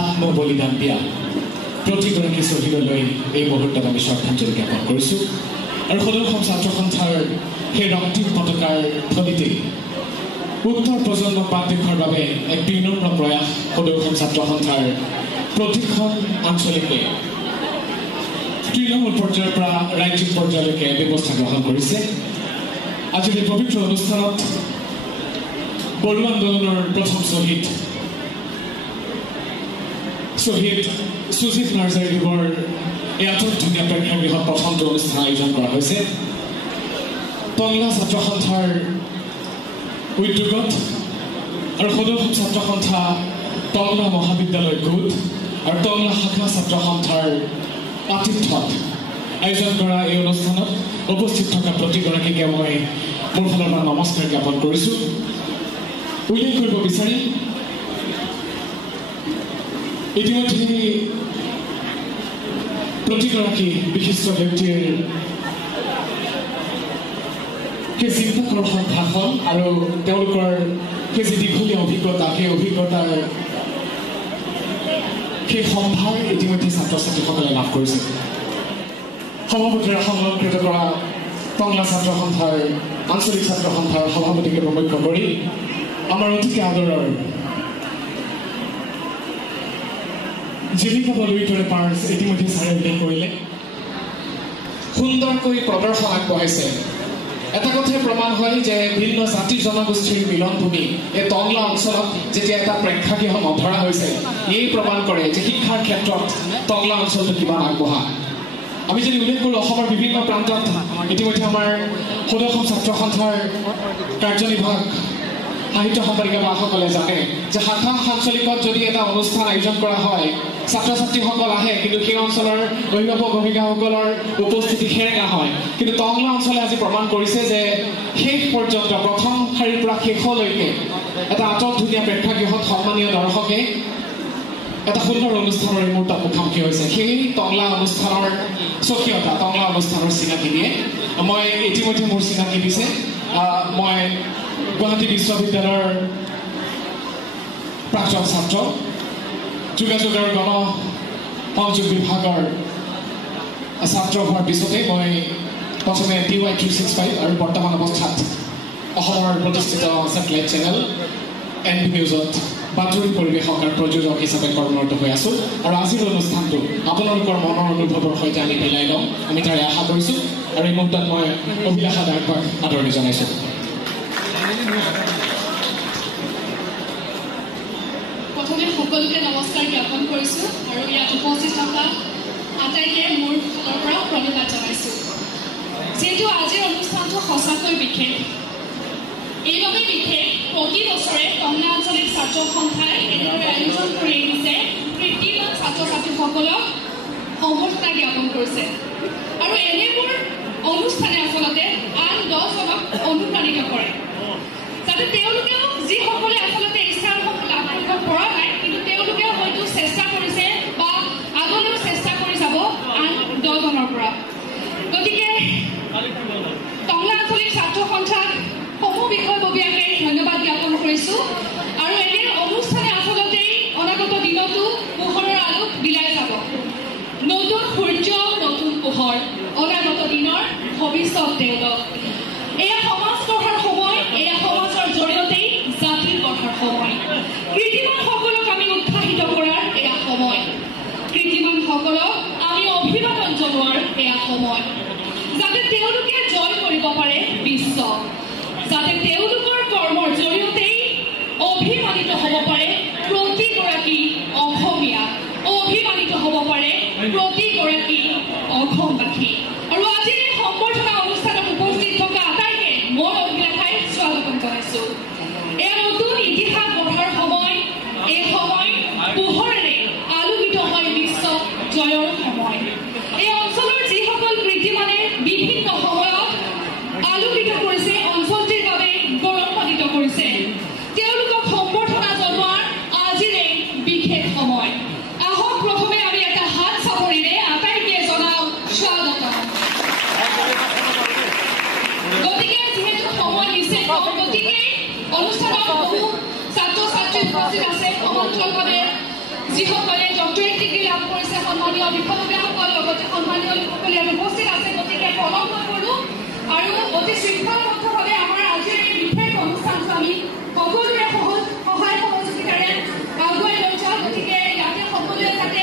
আত্মবলিদান দিয়া প্ৰতিগৰাকী শ্বহীদলৈ এই মুহূৰ্তত আমি শ্ৰদ্ধাঞ্জলি জ্ঞাপন কৰিছোঁ আৰু সদৌ ছাত্ৰ সন্থাৰ সেই ৰক্তিম পতাকাৰ ফলিতে উত্তৰ প্ৰজন্মক বাট দেখুৱাৰ বাবে এক বিনম্ৰ প্ৰয়াস সদৌ ছাত্ৰ সন্থাৰ প্ৰতিখন আঞ্চলিকে তৃণমূল পৰ্যায়ৰ পৰা ৰাজ্যিক পৰ্যায়লৈকে ব্যৱস্থা গ্ৰহণ কৰিছে আজিৰ এই পবিত্ৰ অনুষ্ঠানত বড়ো আন্দোলনৰ প্ৰথম শ্বহীদ সুজিত নাৰ্জাৰীদেৱৰ এই আটক ধুনীয়া প্ৰেক্ষাগৃহত প্ৰথমটো অনুষ্ঠান আয়োজন কৰা হৈছে টংলা ছাত্ৰ সন্থাৰ উদ্যোগত আৰু সদৌ ছাত্ৰ সন্থা টংলা মহাবিদ্যালয় গোট আৰু টংলা শাখা ছাত্ৰ সন্থাৰ আতিথ্যত আয়োজন কৰা এই অনুষ্ঠানত উপস্থিত থকা প্ৰতিগৰাকীকে মই মোৰ ফালৰ পৰা নমস্কাৰ জ্ঞাপন কৰিছোঁ উল্লেখ কৰিব বিচাৰিম ইতিমধ্যে প্ৰতিগৰাকী বিশিষ্ট ব্যক্তিৰ সেই চিন্তাকৰ্ষক ভাষণ আৰু তেওঁলোকৰ সেই যি দীঘলীয়া অভিজ্ঞতা সেই অভিজ্ঞতাৰ সেই সম্ভাৰ ইতিমধ্যে ছাত্ৰ ছাত্ৰীসকলে লাভ কৰিছে সভাপতিৰে সংলগ্নিত কৰা টংলা ছাত্ৰ সন্থাৰ আঞ্চলিক ছাত্ৰ সন্থাৰ সভাপতিকে প্ৰমুখ্য কৰি আমাৰ অতিকে আদৰৰ জীৱিকা বলুইটৰে পাৰ্চ ইতিমধ্যে ছাৰে উল্লেখ কৰিলে সুন্দৰকৈ প্ৰদৰ্শন আগবঢ়াইছে এটা কথাই প্ৰমাণ হয় যে ভিন্ন জাতি জনগোষ্ঠীৰ মিলনভূমি এই টংলা অঞ্চলত যেতিয়া এটা প্ৰেক্ষাগৃহ নধৰা হৈছে এই প্ৰমাণ কৰে যে শিক্ষাৰ ক্ষেত্ৰত টংলা অঞ্চলটো কিমান আগবঢ়া আমি যদি উল্লেখ কৰোঁ অসমৰ বিভিন্ন প্ৰান্তত ইতিমধ্যে আমাৰ সদৌ ছাত্ৰ সন্থাৰ কাৰ্যনিৰ্বাহক সাহিত্য সম্পাদিকা বাসকলে জানে যে শাখা আঞ্চলিকত যদি এটা অনুষ্ঠান আয়োজন কৰা হয় ছাত্ৰ ছাত্ৰীসকল আহে কিন্তু সেই অঞ্চলৰ অভিভাৱক অভিভাৱকসকলৰ উপস্থিতি সেৰেঙা হয় কিন্তু টংলা অঞ্চলে আজি প্ৰমাণ কৰিছে যে শেষ পৰ্যন্ত প্ৰথম শাৰীৰ পৰা শেষলৈকে এটা আটক ধুনীয়া প্ৰেক্ষাগৃহত সন্মানীয় দৰ্শকে এটা সুন্দৰ অনুষ্ঠানৰ মুহূৰ্তত মুখামুখি হৈছে সেই টংলা অনুষ্ঠানৰ স্বকীয়তা টংলা অনুষ্ঠানৰ চিনাকি দিয়ে মই ইতিমধ্যে মোৰ চিনাকি দিছে মই গুৱাহাটী বিশ্ববিদ্যালয়ৰ প্ৰাক্তন ছাত্ৰ যোগাযোগ আৰু গণ সংযোগ বিভাগৰ ছাত্ৰ হোৱাৰ পিছতে মই প্ৰথমে DY 365 আৰু বৰ্তমান অৱস্থাত অসমৰ প্ৰতিষ্ঠিত ছেটেলাইট চেনেল NB নিউজত বাতৰি পৰিৱেশক আৰু প্ৰযোজক হিচাপে কৰ্মৰত হৈ আছোঁ আৰু আজিৰ অনুষ্ঠানটো আপোনালোকৰ মনৰ অনুভৱৰ সৈতে আমি মিলাই লওঁ আমি তাৰে আশা কৰিছোঁ আৰু এই মুহূৰ্তত মই অভিলাষা দাসক আদৰণি জনাইছোঁ প্ৰথমে সকলোকে নমস্কাৰ জ্ঞাপন কৰিছোঁ আৰু ইয়াত উপস্থিত থকা আটাইকে মোৰ ফালৰ পৰা প্ৰণিপাত জনাইছোঁ যিহেতু আজিৰ অনুষ্ঠানটো সঁচাকৈ বিশেষ এইভাবে বিশেষ প্ৰতি বছৰে টংলা আঞ্চলিক ছাত্ৰ সন্থাই এনেদৰে আয়োজন কৰি আহিছে কৃতিমান ছাত্ৰ ছাত্ৰীসকলক সম্বৰ্ধনা জ্ঞাপন কৰিছে আৰু এনেবোৰ অনুষ্ঠানে আচলতে আন 10জনক অনুপ্ৰাণিত কৰে যাতে তেওঁলোকেও যিসকলে আচলতে ইচ্ছাসমূহ লাভ কৰিব পৰা নাই কিন্তু তেওঁলোকেও হয়তো চেষ্টা কৰিছে বা আগলৈও চেষ্টা কৰি যাব আন 10জনৰ পৰা গতিকে টংলা আঞ্চলিক ছাত্ৰ সন্থাক সমূহ বিষয়ববীয়াকে ধন্যবাদ জ্ঞাপন কৰিছোঁ আৰু এনে অনুষ্ঠানে আচলতে অনাগত দিনতো পোহৰৰ আলোক বিলাই যাব নতুন সূৰ্য নতুন পোহৰ অনাগত দিনৰ ভৱিষ্যত তেওঁলোক এয়া সমাজ গঢ়াৰ সময় এয়া সমাজৰ জৰিয়তেই জাতিৰ গঢ়াৰ সময় কৃতিমানসকলক আমি উৎসাহিত কৰাৰ এয়া সময় কৃতিমানসকলক আমি অভিবাদন জনোৱাৰ এয়া সময় যাতে তেওঁলোকে জয় কৰিব পাৰে বিশ্ব যাতে তেওঁলোকৰ কৰ্মৰ জৰিয়তেই অভিমানিত হ'ব পাৰে প্ৰতিগৰাকী অসমীয়া অভিমানিত হ'ব পাৰে প্ৰতিগৰাকী অসমবাসী আৰু আজিৰ এই সম্বৰ্ধনা অনুষ্ঠানত উপস্থিত থকা আটাইকে মোৰ অভিলাষাই স্বাগতম জনাইছোঁ এয়া নতুন ইতিহাস গঢ়াৰ সময় এই সময় পোহৰেৰে আলোকিত হয় বিশ্ব জয়ৰ সময় এই অঞ্চলৰ যিসকল কৃতিমানে বিভিন্ন সময়ত আলোকিত কৰিছে অঞ্চলটিৰ বাবে গৌৰৱান্বিত কৰিছে তেওঁলোকক সম্বৰ্ধনা জনোৱাৰ আজিৰে বিশেষ সময় আহক প্ৰথমে আমি এটা হাত চাপৰিৰে আটাইকে জনাওঁ স্বাগতম গতিকে যিহেতু সময় নিশ্চিত গতিকে অনুষ্ঠানত বহু ছাত্ৰ ছাত্ৰী উপস্থিত আছে সমান্তৰালভাৱে যিসকলে ডক্টৰেট ডিগ্ৰী লাভ কৰিছে সন্মানীয় বিষয়ববীয়াসকল লগতে সন্মানীয় লোকসকলে উপস্থিত আছে গতিকে প্ৰণাম কৰোঁ আৰু অতি শৃংখলাবদ্ধভাৱে আমাৰ আজিৰ এই বিশেষ অনুষ্ঠানটো আমি সকলোৰে সহায় সহযোগিতাৰে আগুৱাই লৈ যাওঁ গতিকে ইয়াতে সকলোৱে যাতে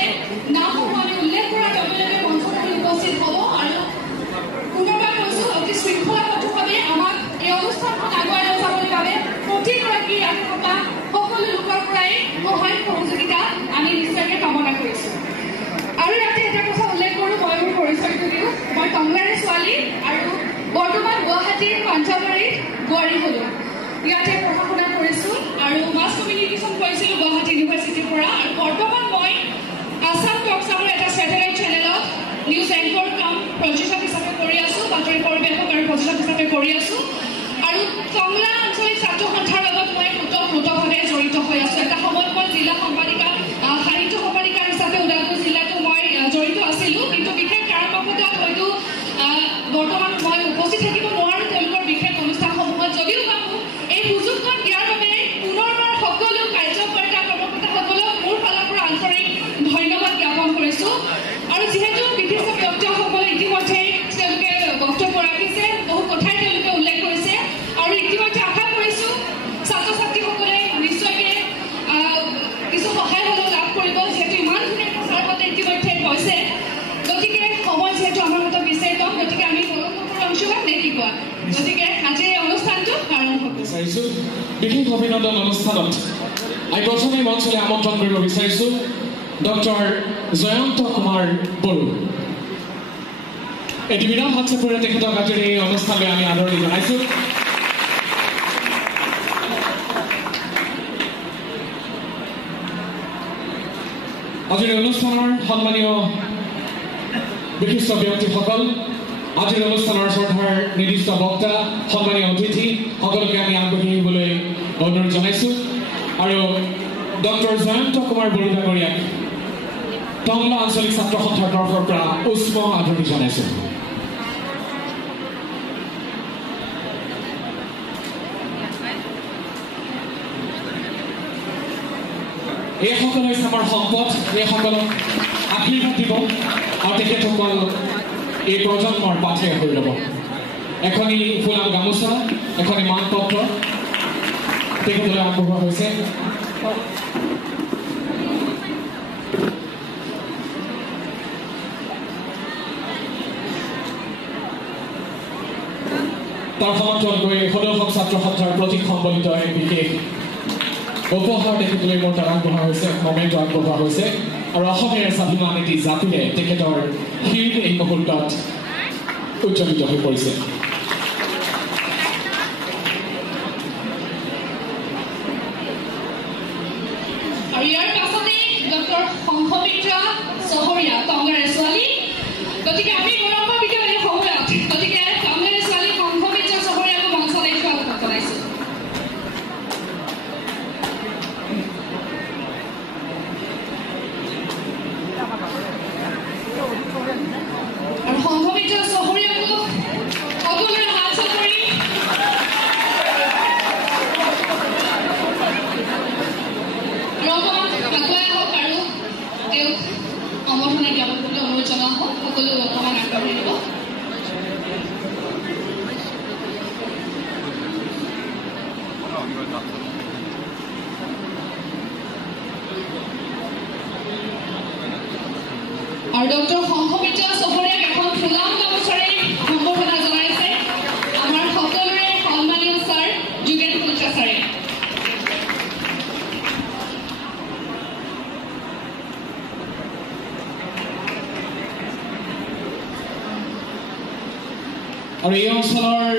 নামসমূহ আমি উল্লেখ কৰাৰ লগে লগে মঞ্চত আহি উপস্থিত হ'ব আৰু পুনৰবাৰ কৈছোঁ অতি শৃংখলাবদ্ধভাৱে আমাক এই অনুষ্ঠানখন আগুৱাই লৈ যাবৰ বাবে প্ৰতিগৰাকী ইয়াত থকা সকলো লোকৰ পৰাই সহায় সহযোগিতা আমি নিশ্চয়কৈ কামনা কৰিছোঁ আৰু ইয়াতে এটা কথা উল্লেখ কৰোঁ মই মোৰ পৰিচয়টো দিওঁ মই টংলাৰে ছোৱালী আৰু বৰ্তমান গুৱাহাটীৰ পাঞ্জাবাৰীত বোৱাৰী হ'লোঁ ইয়াতে পঢ়া শুনা কৰিছোঁ আৰু মাছ কমিউনিকেশ্যন কৰিছিলোঁ গুৱাহাটী ইউনিভাৰ্চিটিৰ পৰা আৰু বৰ্তমান মই আছাম টক্স নামৰ এটা ছেটেলাইট চেনেলত নিউজ এংকৰ কাম প্ৰযোজক হিচাপে কৰি আছোঁ বাতৰি পৰিৱেশক আৰু প্ৰযোজক হিচাপে কৰি আছোঁ আৰু টংলা আঞ্চলিক ছাত্ৰ সন্থাৰ লগত মই ওতঃপ্ৰোতভাৱে জড়িত হৈ আছোঁ এটা সময়ত মই জিলা সম্পাদিকা সাহিত্য সম্পাদিকা হিচাপে ওদালগুৰি জিলাতো মই জড়িত আছিলোঁ কিন্তু বিশেষ কাৰণবশতঃ হয়তো বৰ্তমান মই উপস্থিত থাকিব নোৱাৰোঁ তেওঁলোকৰ বিশেষ আৰু যিহেতু বিশিষ্ট ব্যক্তিসকলে ইতিমধ্যে তেওঁলোকে বক্তব্য ৰাখিছে, বহু কথাই তেওঁলোকে উল্লেখ কৰিছে আৰু ইতিমধ্যে আশা কৰিছোঁ ছাত্ৰ ছাত্ৰীসকলে নিশ্চয়কৈ কিছু সহায় হ'লেও লাভ কৰিব, যিহেতু ইমান ধুনীয়া প্ৰচাৰতে ইতিমধ্যে কৈছে। গতিকে সময় যিহেতু আমাৰ হাতত বিচাৰি পাম, গতিকে আমি অংশগ্ৰহণ নে কি কোৱা? গতিকে আজিৰ এই অনুষ্ঠানটো আৰম্ভ বিচাৰিছোঁ। বিশেষ অভিনন্দন অনুষ্ঠানত আমি প্ৰথমে মঞ্চলৈ আমন্ত্ৰণ কৰিব বিচাৰিছোঁ ডক্টৰ জয়ন্ত কুমাৰ বড়ো। এটি বিৰাট হাত চাপৰিৰে তেখেতক আজিৰ এই অনুষ্ঠানলৈ আমি আদৰণি জনাইছোঁ। আজিৰ অনুষ্ঠানৰ সন্মানীয় বিশিষ্ট ব্যক্তিসকল, আজিৰ অনুষ্ঠানৰ শ্ৰদ্ধাৰ নিৰ্দিষ্ট বক্তা, সন্মানীয় অতিথি সকলোকে আমি আগবাঢ়ি আহিবলৈ অনুৰোধ জনাইছোঁ আৰু ডক্টৰ জয়ন্ত কুমাৰ বড়ো ডাঙৰীয়াক টংলা আঞ্চলিক ছাত্ৰ সন্থাৰ তৰফৰ পৰা উষ্ম আদৰণি জনাইছোঁ। এইসকল হৈছে আমাৰ সম্পদ, এইসকলক আশীৰ্বাদ দিব আৰু তেখেতসকল এই প্ৰজন্মৰ পাথে হৈ ল'ব। এখনি ফুলাম গামোচা, এখনি মানপত্ৰ তেখেতলৈ আগবঢ়োৱা হৈছে। তাৰ সমান্তৰালকৈ সদৌ ছাত্ৰ সন্থাৰ প্ৰতীক সম্বলিত এক বিশেষ উপহাৰ তেখেতলৈ মোৰ তাত আগবঢ়োৱা হৈছে, মমেণ্ট আগবঢ়োৱা হৈছে আৰু অসমীয়াৰ স্বাভিমান এটি জাপিৰে তেখেতৰ শিৰ এই মুহূৰ্তত উজ্জ্বলিত হৈ পৰিছে। আৰু ইয়াৰ পাছতেই ডক্টৰ সংঘমিত্ৰা চহৰীয়া কংগ্ৰেছ ছোৱালী। গতিকে আমি গৌৰৱান্বিত এই সময়ত, গতিকে কংগ্ৰেছ ছোৱালী সংঘমিত্ৰা চহৰীয়াকো মঞ্চলৈ স্বাগতম জনাইছোঁ। আৰু সংঘমিত্ৰা চহৰীয়াকো সকলোৰে হাত চাপৰি আগুৱাই আহক আৰু তেওঁক সম্বৰ্ধনা জ্ঞাপন কৰিবলৈ অনুৰোধ জনোৱা হওক। সকলো অকণমান আগবাঢ়ি দিব। আৰু ডক্টৰ সংঘমিত্ৰা চহৰীয়াক এখন ফুলাম গামোচাৰে সম্বৰ্ধনা জনাইছে আমাৰ সকলোৰে সন্মানীয় ছাৰ যোগেন ফুলচাচাৰে। আৰু এই অঞ্চলৰ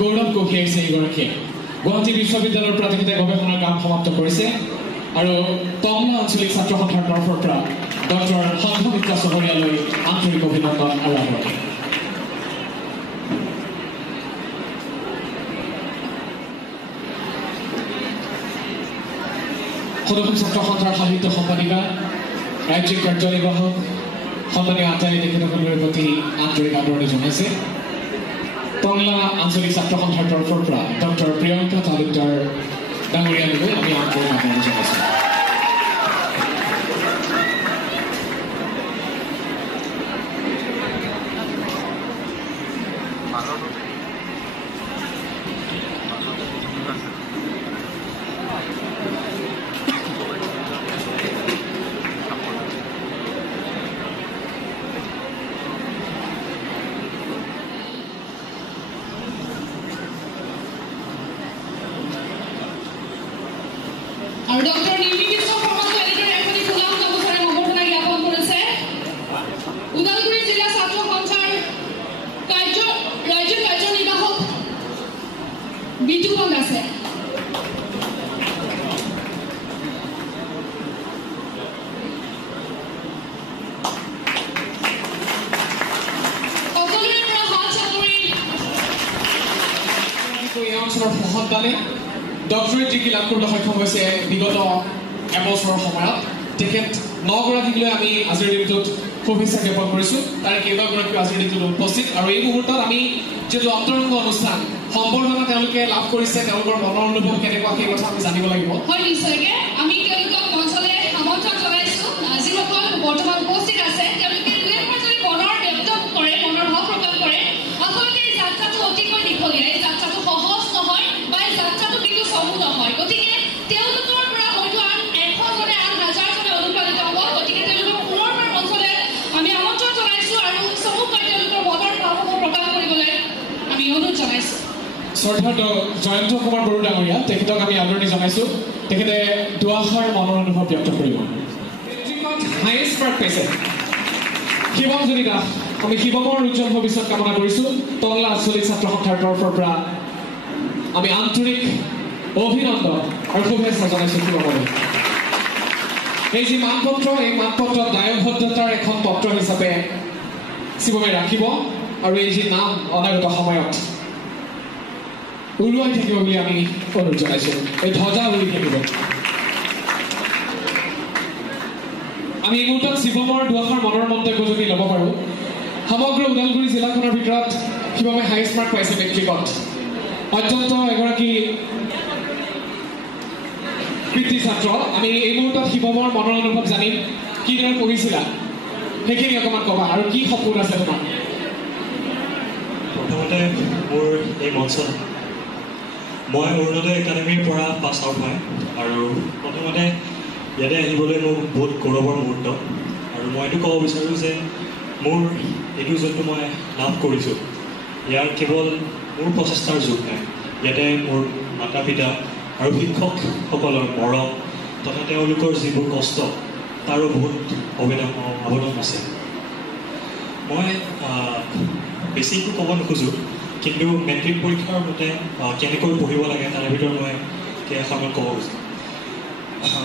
গৌৰৱ কঢ়িয়াইছে এইগৰাকীয়ে। গুৱাহাটী বিশ্ববিদ্যালয়ৰ পৰা তেখেতে গৱেষণাৰ কাম সমাপ্ত কৰিছে আৰু টংলা আঞ্চলিক ছাত্ৰ সন্থাৰ তৰফৰ পৰা ডক্টৰ সংঘমিত্ৰা চহৰীয়ালৈ আন্তৰিক অভিনন্দন আৰু আদৰণি। সদৌ ছাত্ৰ সন্থাৰ সাহিত্য সম্পাদিকা, ৰাজ্যিক কাৰ্যনিৰ্বাহক সন্মানীয় আচাৰ্য তেখেতসকলৰ প্ৰতি আন্তৰিক আদৰণি জনাইছে। টংলা আঞ্চলিক ছাত্ৰ সন্থাৰ তৰফৰ পৰা ডক্টৰ প্ৰিয়ংকা তালুকদাৰ ডাঙৰীয়ালৈ আমি আন্তৰিক আদৰণি জনাইছোঁ। আৰু ডক্টৰ নিৰ্মী কৃষ্ণ শৰ্মাক এনেদৰে এখনি ফুলাম গামোচাৰে সম্বৰ্ধনা জ্ঞাপন কৰিছে ওদালগুৰি জিলা ছাত্ৰ সন্থাৰ ৰাজ্যিক কাৰ্যনিৰ্বাহক বিতুপন দাসে। সকলোৰে পৰা হাত চাপৰি এই অঞ্চলৰ সহযোগিতাৰে ডক্টৰেট ডিগ্ৰী লাভ কৰিবলৈ সক্ষম হৈছে বিগত এবছৰৰ সময়ত। তেখেত 9গৰাকীক লৈ আমি আজিৰ দিনটোত শুভেচ্ছা জ্ঞাপন কৰিছোঁ। তাৰে কেইবাগৰাকীও আজিৰ দিনটোত উপস্থিত আৰু এই মুহূৰ্তত আমি যিটো অন্তৰংগ অনুষ্ঠান সম্বৰ্ধনা তেওঁলোকে লাভ কৰিছে, তেওঁলোকৰ মনৰ অনুভৱ কেনেকুৱা সেই কথা আমি জানিব লাগিব। হয়, নিশ্চয়কৈ আমি তেওঁলোকক মঞ্চলৈ আমন্ত্ৰণ জনাইছোঁ। যিসকল বৰ্তমান উপস্থিত আছে শ্ৰদ্ধাত জয়ন্ত কুমাৰ বড়ো ডাঙৰীয়া তেখেতক আমি আদৰণি জনাইছোঁ তেখেতে দুআষাৰ মনৰ অনুভৱ ব্যক্ত কৰিব হায়েষ্ট মাৰ্ক পাইছে শিৱমজনী দাস আমি শিৱমৰ উজ্জ্বল ভৱিষ্যত কামনা কৰিছোঁ টংলা আঞ্চলিক ছাত্ৰ সন্থাৰ তৰফৰ পৰা আমি আন্তৰিক অভিনন্দন আৰু শুভেচ্ছা জনাইছোঁ শিৱমলৈ এই যি মানপত্ৰ এই মানপত্ৰত দায়বদ্ধতাৰ এখন পত্ৰ হিচাপে শিৱমে ৰাখিব আৰু এই যি নাম অনাগত সময়ত উৰুৱাই থাকিব বুলি আমি অনুৰোধ জনাইছোঁ এই ধ্বজা উৰি থাকিব আমি এই মুহূৰ্তত শিৱমৰ দুআষাৰ মনৰ মন্তব্য যদি ল'ব পাৰোঁ সমগ্ৰ ওদালগুৰি জিলাখনৰ ভিতৰত শিৱমে হায়েষ্ট মাৰ্ক পাইছে মেট্ৰিকত অত্যন্ত এগৰাকী কৃতি ছাত্ৰ আমি এই মুহূৰ্তত শিৱমৰ মনৰ অনুভৱ জানিম কিদৰে পঢ়িছিলা সেইখিনি অকণমান ক'বা আৰু কি সপোন আছে তোমাৰ প্ৰথমতে মোৰ এই মঞ্চত মই অৰুণোদয় একাডেমীৰ পৰা পাছ আউট হয় আৰু প্ৰথমতে ইয়াতে আহিবলৈ মোৰ বহুত গৌৰৱৰ মুহূৰ্ত আৰু মই এইটো ক'ব বিচাৰোঁ যে মোৰ এইটো যোনটো মই লাভ কৰিছোঁ ইয়াৰ কেৱল মোৰ প্ৰচেষ্টাৰ যুগ নাই ইয়াতে মোৰ মাতা পিতা আৰু শিক্ষকসকলৰ মৰম তথা তেওঁলোকৰ যিবোৰ কষ্ট তাৰো বহুত অৱদান আছে মই বেছি একো ক'ব নোখোজোঁ কিন্তু মেট্ৰিক পৰীক্ষাৰ মতে কেনেকৈ পঢ়িব লাগে তাৰে ভিতৰত মই কেইখনমান ক'ব খুজিছোঁ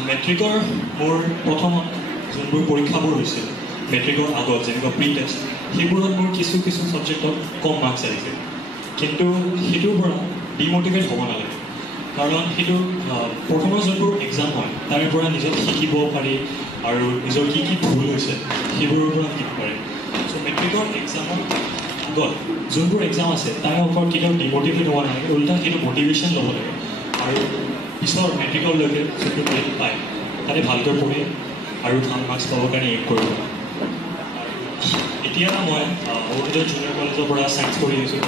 মেট্ৰিকৰ মোৰ প্ৰথমত যোনবোৰ পৰীক্ষাবোৰ হৈছিল মেট্ৰিকৰ আগত যেনেকুৱা প্ৰি টেষ্ট সেইবোৰত মোৰ কিছু ছাবজেক্টত কম মাৰ্কছ আহিছে কিন্তু সেইটোৰ পৰা ডিম'টিভেট হ'ব নালাগে কাৰণ সেইটো প্ৰথমৰ যোনবোৰ এক্সাম হয় তাৰে পৰা নিজক শিকিব পাৰি আৰু নিজৰ কি ভুল হৈছে সেইবোৰৰ পৰা শিকিব পাৰি চ' মেট্ৰিকৰ এক্সামৰ আগত যোনবোৰ এক্সাম আছে তাৰ ওপৰত কেতিয়াও ডিম'টিভেট হ'ব নালাগে উল্টা সেইটো মটিভেশ্যন ল'ব লাগে আৰু পিছৰ মেট্ৰিকলৈকে যোনটো গ্ৰেড পায় তাতে ভালকৈ পঢ়ি আৰু ভাল মাৰ্কছ পাবৰ কাৰণে এইম কৰিব লাগে এতিয়া মই অৰুণোদয় জুনিয়ৰ কলেজৰ পৰা ছায়েন্স পঢ়ি আছোঁ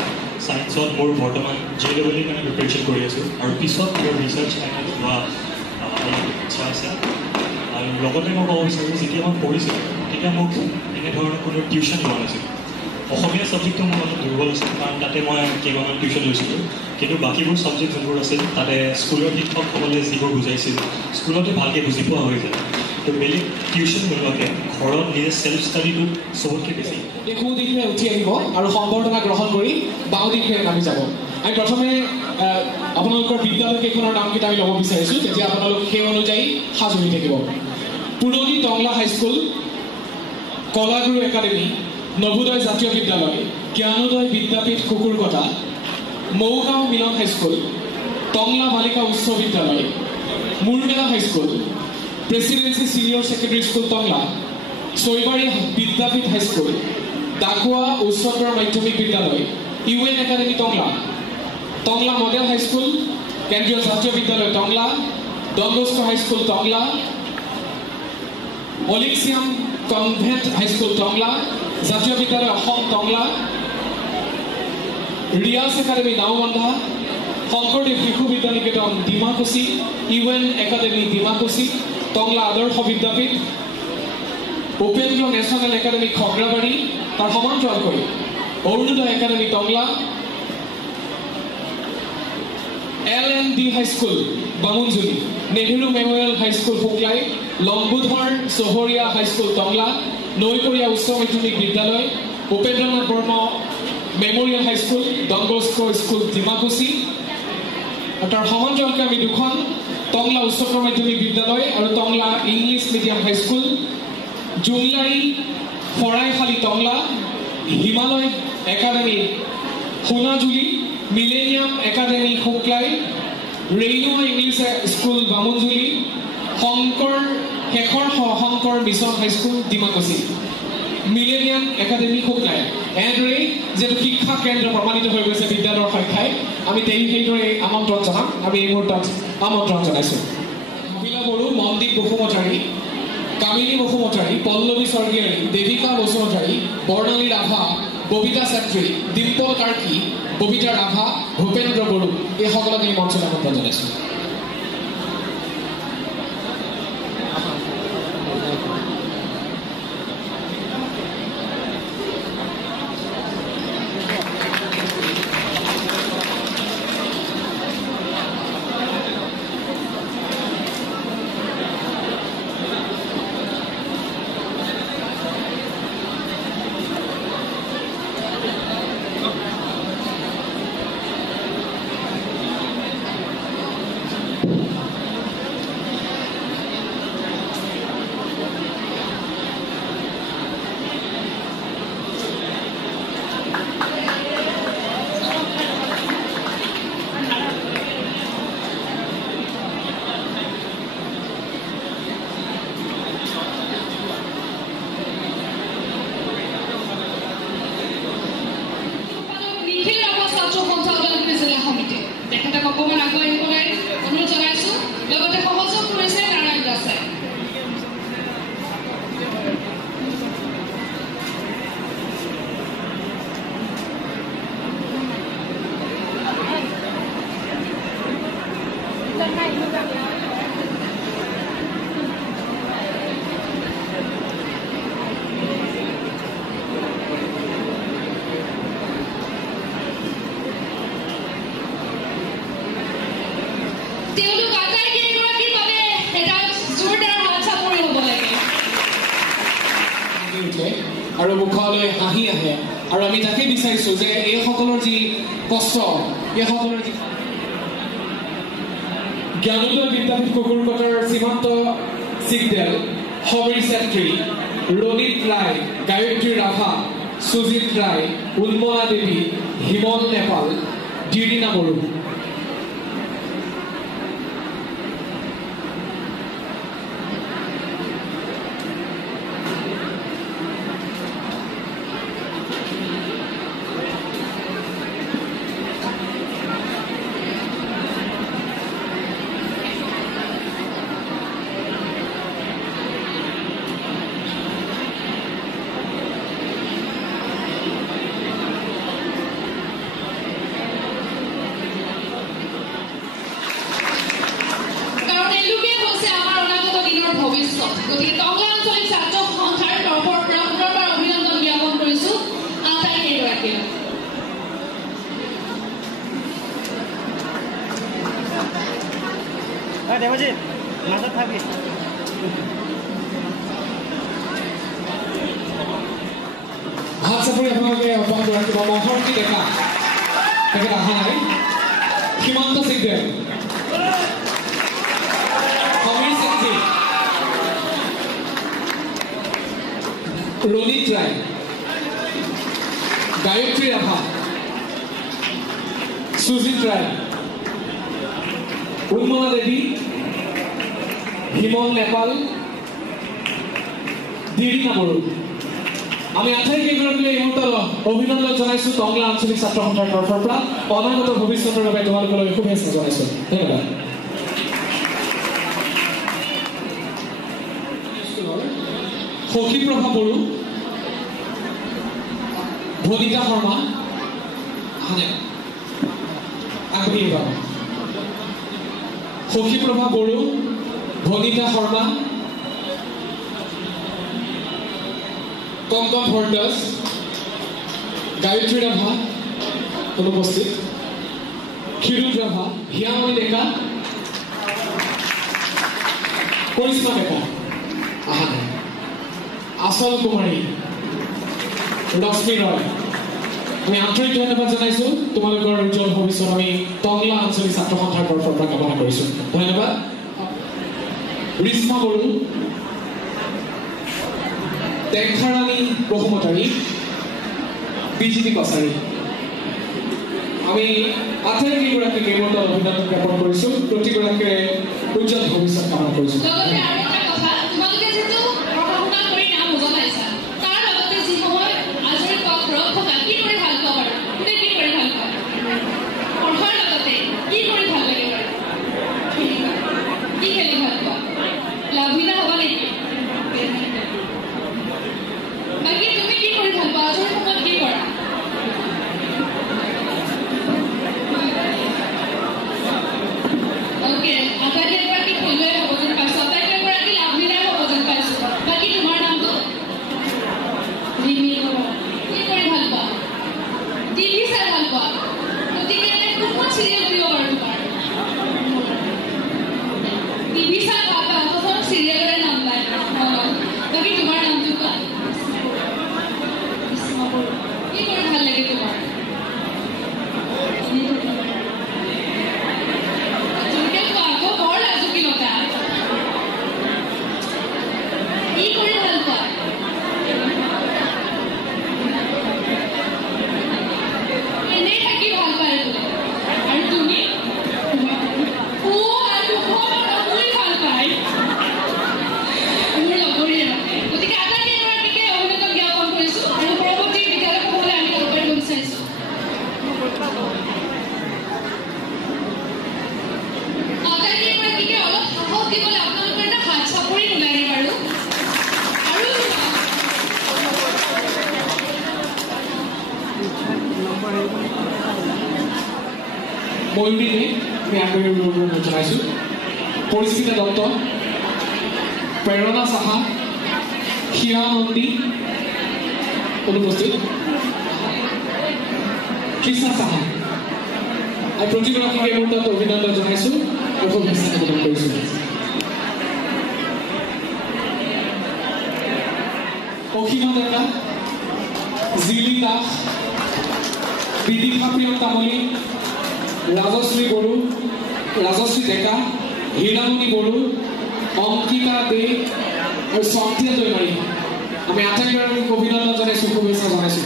ছায়েন্সত মোৰ বৰ্তমান JEE কাৰণে প্ৰিপেৰেশ্যন কৰি আছোঁ আৰু পিছত মোৰ ৰিচাৰ্চ লাইনত হোৱা ইচ্ছা আছে আৰু লগতে মই ক'ব বিচাৰোঁ যেতিয়া মই পঢ়িছিলোঁ তেতিয়া মোক এনেধৰণৰ কোনো টিউশ্যন লোৱা নাছিল অসমীয়া ছাবজেক্টটো মোৰ অলপ দুৰ্বল আছিল কাৰণ তাতে মই কেইবামান টিউশ্যন লৈছিলোঁ কিন্তু বাকীবোৰ ছাবজেক্ট যোনবোৰ আছিল তাতে স্কুলৰ শিক্ষকসকলে যিবোৰ বুজাইছিল স্কুলতে ভালকৈ বুজি পোৱা হৈ যায় তো বেলেগ টিউশ্যন নোলোৱাকৈ ঘৰত নিজে ছেল্ফ ষ্টাডিটো চবতকৈ বেছি সোঁ দিশে উঠি আহিব আৰু সম্বৰ্ধনা গ্ৰহণ কৰি বাওঁ দিশে নামি যাব আমি প্ৰথমে আপোনালোকৰ বিদ্যালয়কেইখনৰ নামকেইটা আমি ল'ব বিচাৰিছোঁ তেতিয়া আপোনালোক সেই অনুযায়ী সাজু হৈ থাকিব পুৰণি টংলা হাইস্কুল কলাগুৰু একাডেমী নবোদয় জাতীয় বিদ্যালয় জ্ঞানোদয় বিদ্যাপীঠ কুকুৰকটা মৌগাঁও মিলন হাইস্কুল টংলা বালিকা উচ্চ বিদ্যালয় Murmela high school presidency senior secondary school Tangla ছৈবাৰী বিদ্যাপীঠ হাইস্কুল ডাকুৱা উচ্চতৰ মাধ্যমিক বিদ্যালয় UN academy Tangla Tangla model high school কেন্দ্ৰীয় জাতীয় বিদ্যালয় Tangla Don Bosco high school Tangla অলিক্সিয়াম কনভেন্ট হাইস্কুল টংলা জাতীয় বিদ্যালয় অসম টংলা ৰিয়াজ একাডেমী নাওবন্ধা শংকৰদেৱ শিশু বিদ্যানিকেতন ডিমাকুচি UN একাডেমী ডিমাকুচি টংলা আদৰ্শ বিদ্যাপীঠ উপেন্দ্ৰ নেশ্যনেল একাডেমী খগ্ৰাবাৰী তাৰ সমান্তৰালকৈ Arunodoy academy Tangla LND high school Bamunjuli Nehru memorial high school Phuklai লম্বুধৰ চহৰীয়া হাইস্কুল টংলা নৈকৰীয়া উচ্চ মাধ্যমিক বিদ্যালয় Upendranath Barma memorial high school Don Bosco school Dimakuchi তাৰ সমান্তৰালকৈ আমি দুখন টংলা উচ্চতৰ মাধ্যমিক বিদ্যালয় আৰু Tangla English medium high school Jumlari Foraikhali Tangla Himalaya academy Sonajuli millennium academy Suklai ৰেইনোৱা English school Bamunjuli Sankar mission high school Dimakuchi millennium academy Suklai এনেদৰে যিহেতু শিক্ষা কেন্দ্ৰ প্ৰমাণিত হৈ গৈছে বিদ্যালয়ৰ সংখ্যাই আমি সেইদৰে আমন্ত্ৰণ জনাম আমি এই মুহূৰ্তত আমন্ত্ৰণ জনাইছোঁ মহিলা বড়ো মনদীপ বসুমতাৰী কামিনী বসুমতাৰী পল্লৱী স্বৰ্গীয়াৰী দেৱিকা বসুমতাৰী বৰ্ণালী ৰাভা ববিতা ছাত্ৰী ডিম্পল কাৰ্কি ববিতা ৰাভা ভূপেন্দ্ৰ বড়ো এইসকলক এই মঞ্চত আমন্ত্ৰণ জনাইছোঁ তেখেতক অকণমান আগুৱাই আহিবলৈ অনুৰোধ জনাইছোঁ লগতে সহযোগ কৰিছে নাৰায়ণ দাসে আৰু মুখলৈ হাঁহি আহে আৰু আমি তাকে বিচাৰিছোঁ যে এইসকলৰ যি কষ্ট এইসকলৰ যি জ্ঞানোদয় বিদ্যাপীঠ কুকুৰকটাৰ সীমান্ত চিগদেল সমীৰ চেত্ৰী ৰণিত ৰায় গায়ত্ৰী ৰাভা সুজিত ৰায় উন্মলা দেৱী হিমল নেপাল ডিৰিনা বড়ো দেৱজিৎ মাজত থাকি হাত চাপৰি আপোনালোকে অপান ৰাখিব মহৰ্ষি ডেকা তেখেত অহা নাই সীমান্ত চিগদেল সমীৰ চেত্ৰী ৰণিত ৰায় গায়ত্ৰী ৰাভা সুজিত ৰায় উন্মলা দেৱী হিমল নেপাল ডিৰিনা বড়ো আমি আটাইকেইগৰাকীলৈ এই মুহূৰ্তত অভিনন্দন জনাইছোঁ টংলা আঞ্চলিক ছাত্ৰ সন্থাৰ তৰফৰ পৰা অনাগত ভৱিষ্যতৰ বাবে তোমালোকলৈ শুভেচ্ছা জনাইছোঁ ধন্যবাদ সখীপ্ৰভা বড়ো ভনিতা শৰ্মা আগবাঢ়ি পাব সখীপ্ৰভা বড়ো ভনিতা শৰ্মা কংকন ভৰদাস গায়ত্ৰী ৰাভা অনুপস্থিত ক্ষীৰোদ ৰাভা হিয়ামণি ডেকা কৰিশ্মা ডেকা অহা নাই আচল কুমাৰী লক্ষ্মী ৰয় আমি আন্তৰিক ধন্যবাদ জনাইছোঁ তোমালোকৰ উজ্জ্বল ভৱিষ্যত আমি টংলা আঞ্চলিক ছাত্ৰ সন্থাৰ তৰফৰ পৰা কামনা কৰিছোঁ ধন্যবাদ ৰিশ্মা বড়ো টেংখাৰাণী বহুমতাৰী বিজেপি কছাৰী আমি আটাইকেইগৰাকীক এই মুহূৰ্তত অভিনন্দন জ্ঞাপন কৰিছোঁ প্ৰতিগৰাকীৰে উজ্জ্বল ভৱিষ্যত কামনা কৰিছোঁ ময়ূৰী দে আমি আন্তৰিক অভিনন্দন জনাইছোঁ পৰিস্মিতা দত্ত প্ৰেৰণা সাহা হিৰা নন্দী অনুপস্থিত কৃষ্ণা সাহা আৰু প্ৰতিগৰাকীক এই মুহূৰ্তত অভিনন্দন জনাইছোঁ আৰু শুভেচ্ছা জ্ঞাপন কৰিছোঁ অসীমা ডেকা জিলি দাস বিদিশা প্ৰিয়ম তামলী ৰাজশ্ৰী বড়ো ৰাজশ্ৰী ডেকা হীৰামণি বড়ো অংকিতা দে আৰু স্বাতীয়া দৈমাৰী আমি আটাইগৰাকীক অভিনন্দন জনাইছোঁ শুভেচ্ছা জনাইছোঁ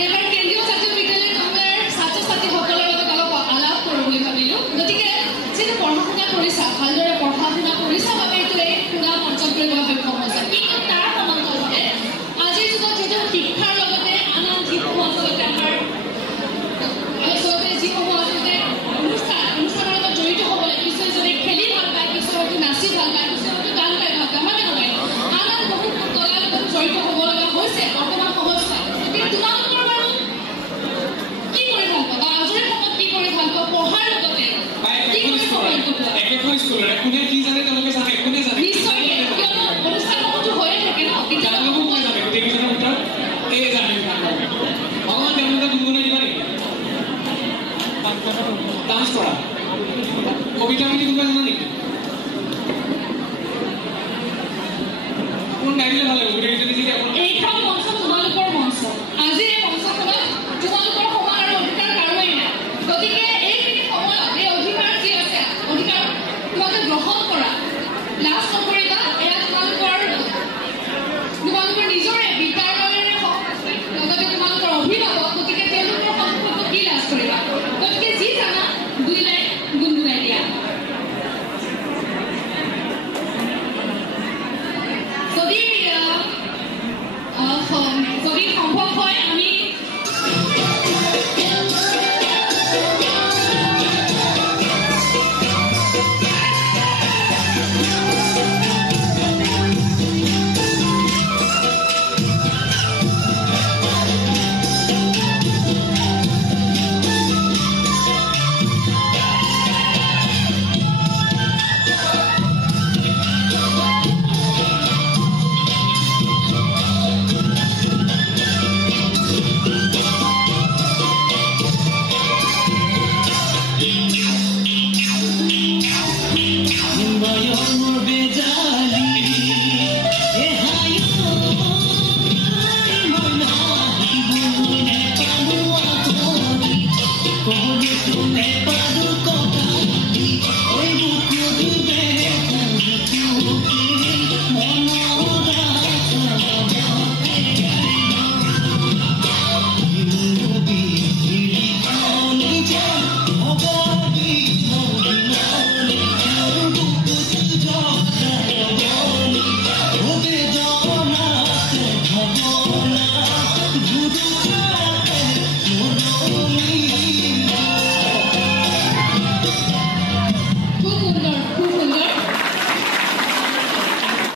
এবাৰ কেন্দ্ৰীয় জাতীয় বিদ্যালয় কমলাৰ ছাত্ৰ ছাত্ৰীসকলৰ লগত অলপ আলাপ কৰোঁ বুলি ভাবিলোঁ গতিকে যিটো পঢ়া শুনা কৰিছা ভালদৰে পঢ়া শুনা কৰিছা বাবে এইটো এই সুনাম অৰ্জন কৰিবলৈ সক্ষম হৈছে কিন্তু তাৰ সমান্তৰালভাৱে আজিৰ যুগত যিটো শিক্ষাৰ লগতে আন আন যিসমূহ আচলতে আমাৰ আচলতে যিসমূহ আচলতে অনুষ্ঠানৰ লগত জড়িত হ'ব লাগে কিছু যদি খেলি ভাল পায় কিছু হয়তো নাচি ভাল পায় কিছু হয়তো গান গাই ভাল পায় হয় নে নহয় আন আন বহুত কলাৰ লগত জড়িত হ'ব লগা হৈছে বৰ্তমান অৱস্থাত গতিকে তোমালোকৰ বাৰু কি কৰি ভাল পোৱা বা আজৰি সময়ত কি কৰি ভাল পোৱা পঢ়াৰ লগতে কি কৰি সময় কটোৱা একেখন স্কুলৰে কোনে কি জানে তেওঁলোকে জানে কোনে জানে নিশ্চয় কিয়নো অনুষ্ঠানসমূহতো হৈয়ে থাকে ন কিন্তু জানে গোটেইকেইজনৰ ভিতৰত এই জানে অকণমান তেওঁলোকে গুণগুণাই দিবা নেকি ডান্স কৰা কবিতা বুলি কোনোবাই জানা নেকি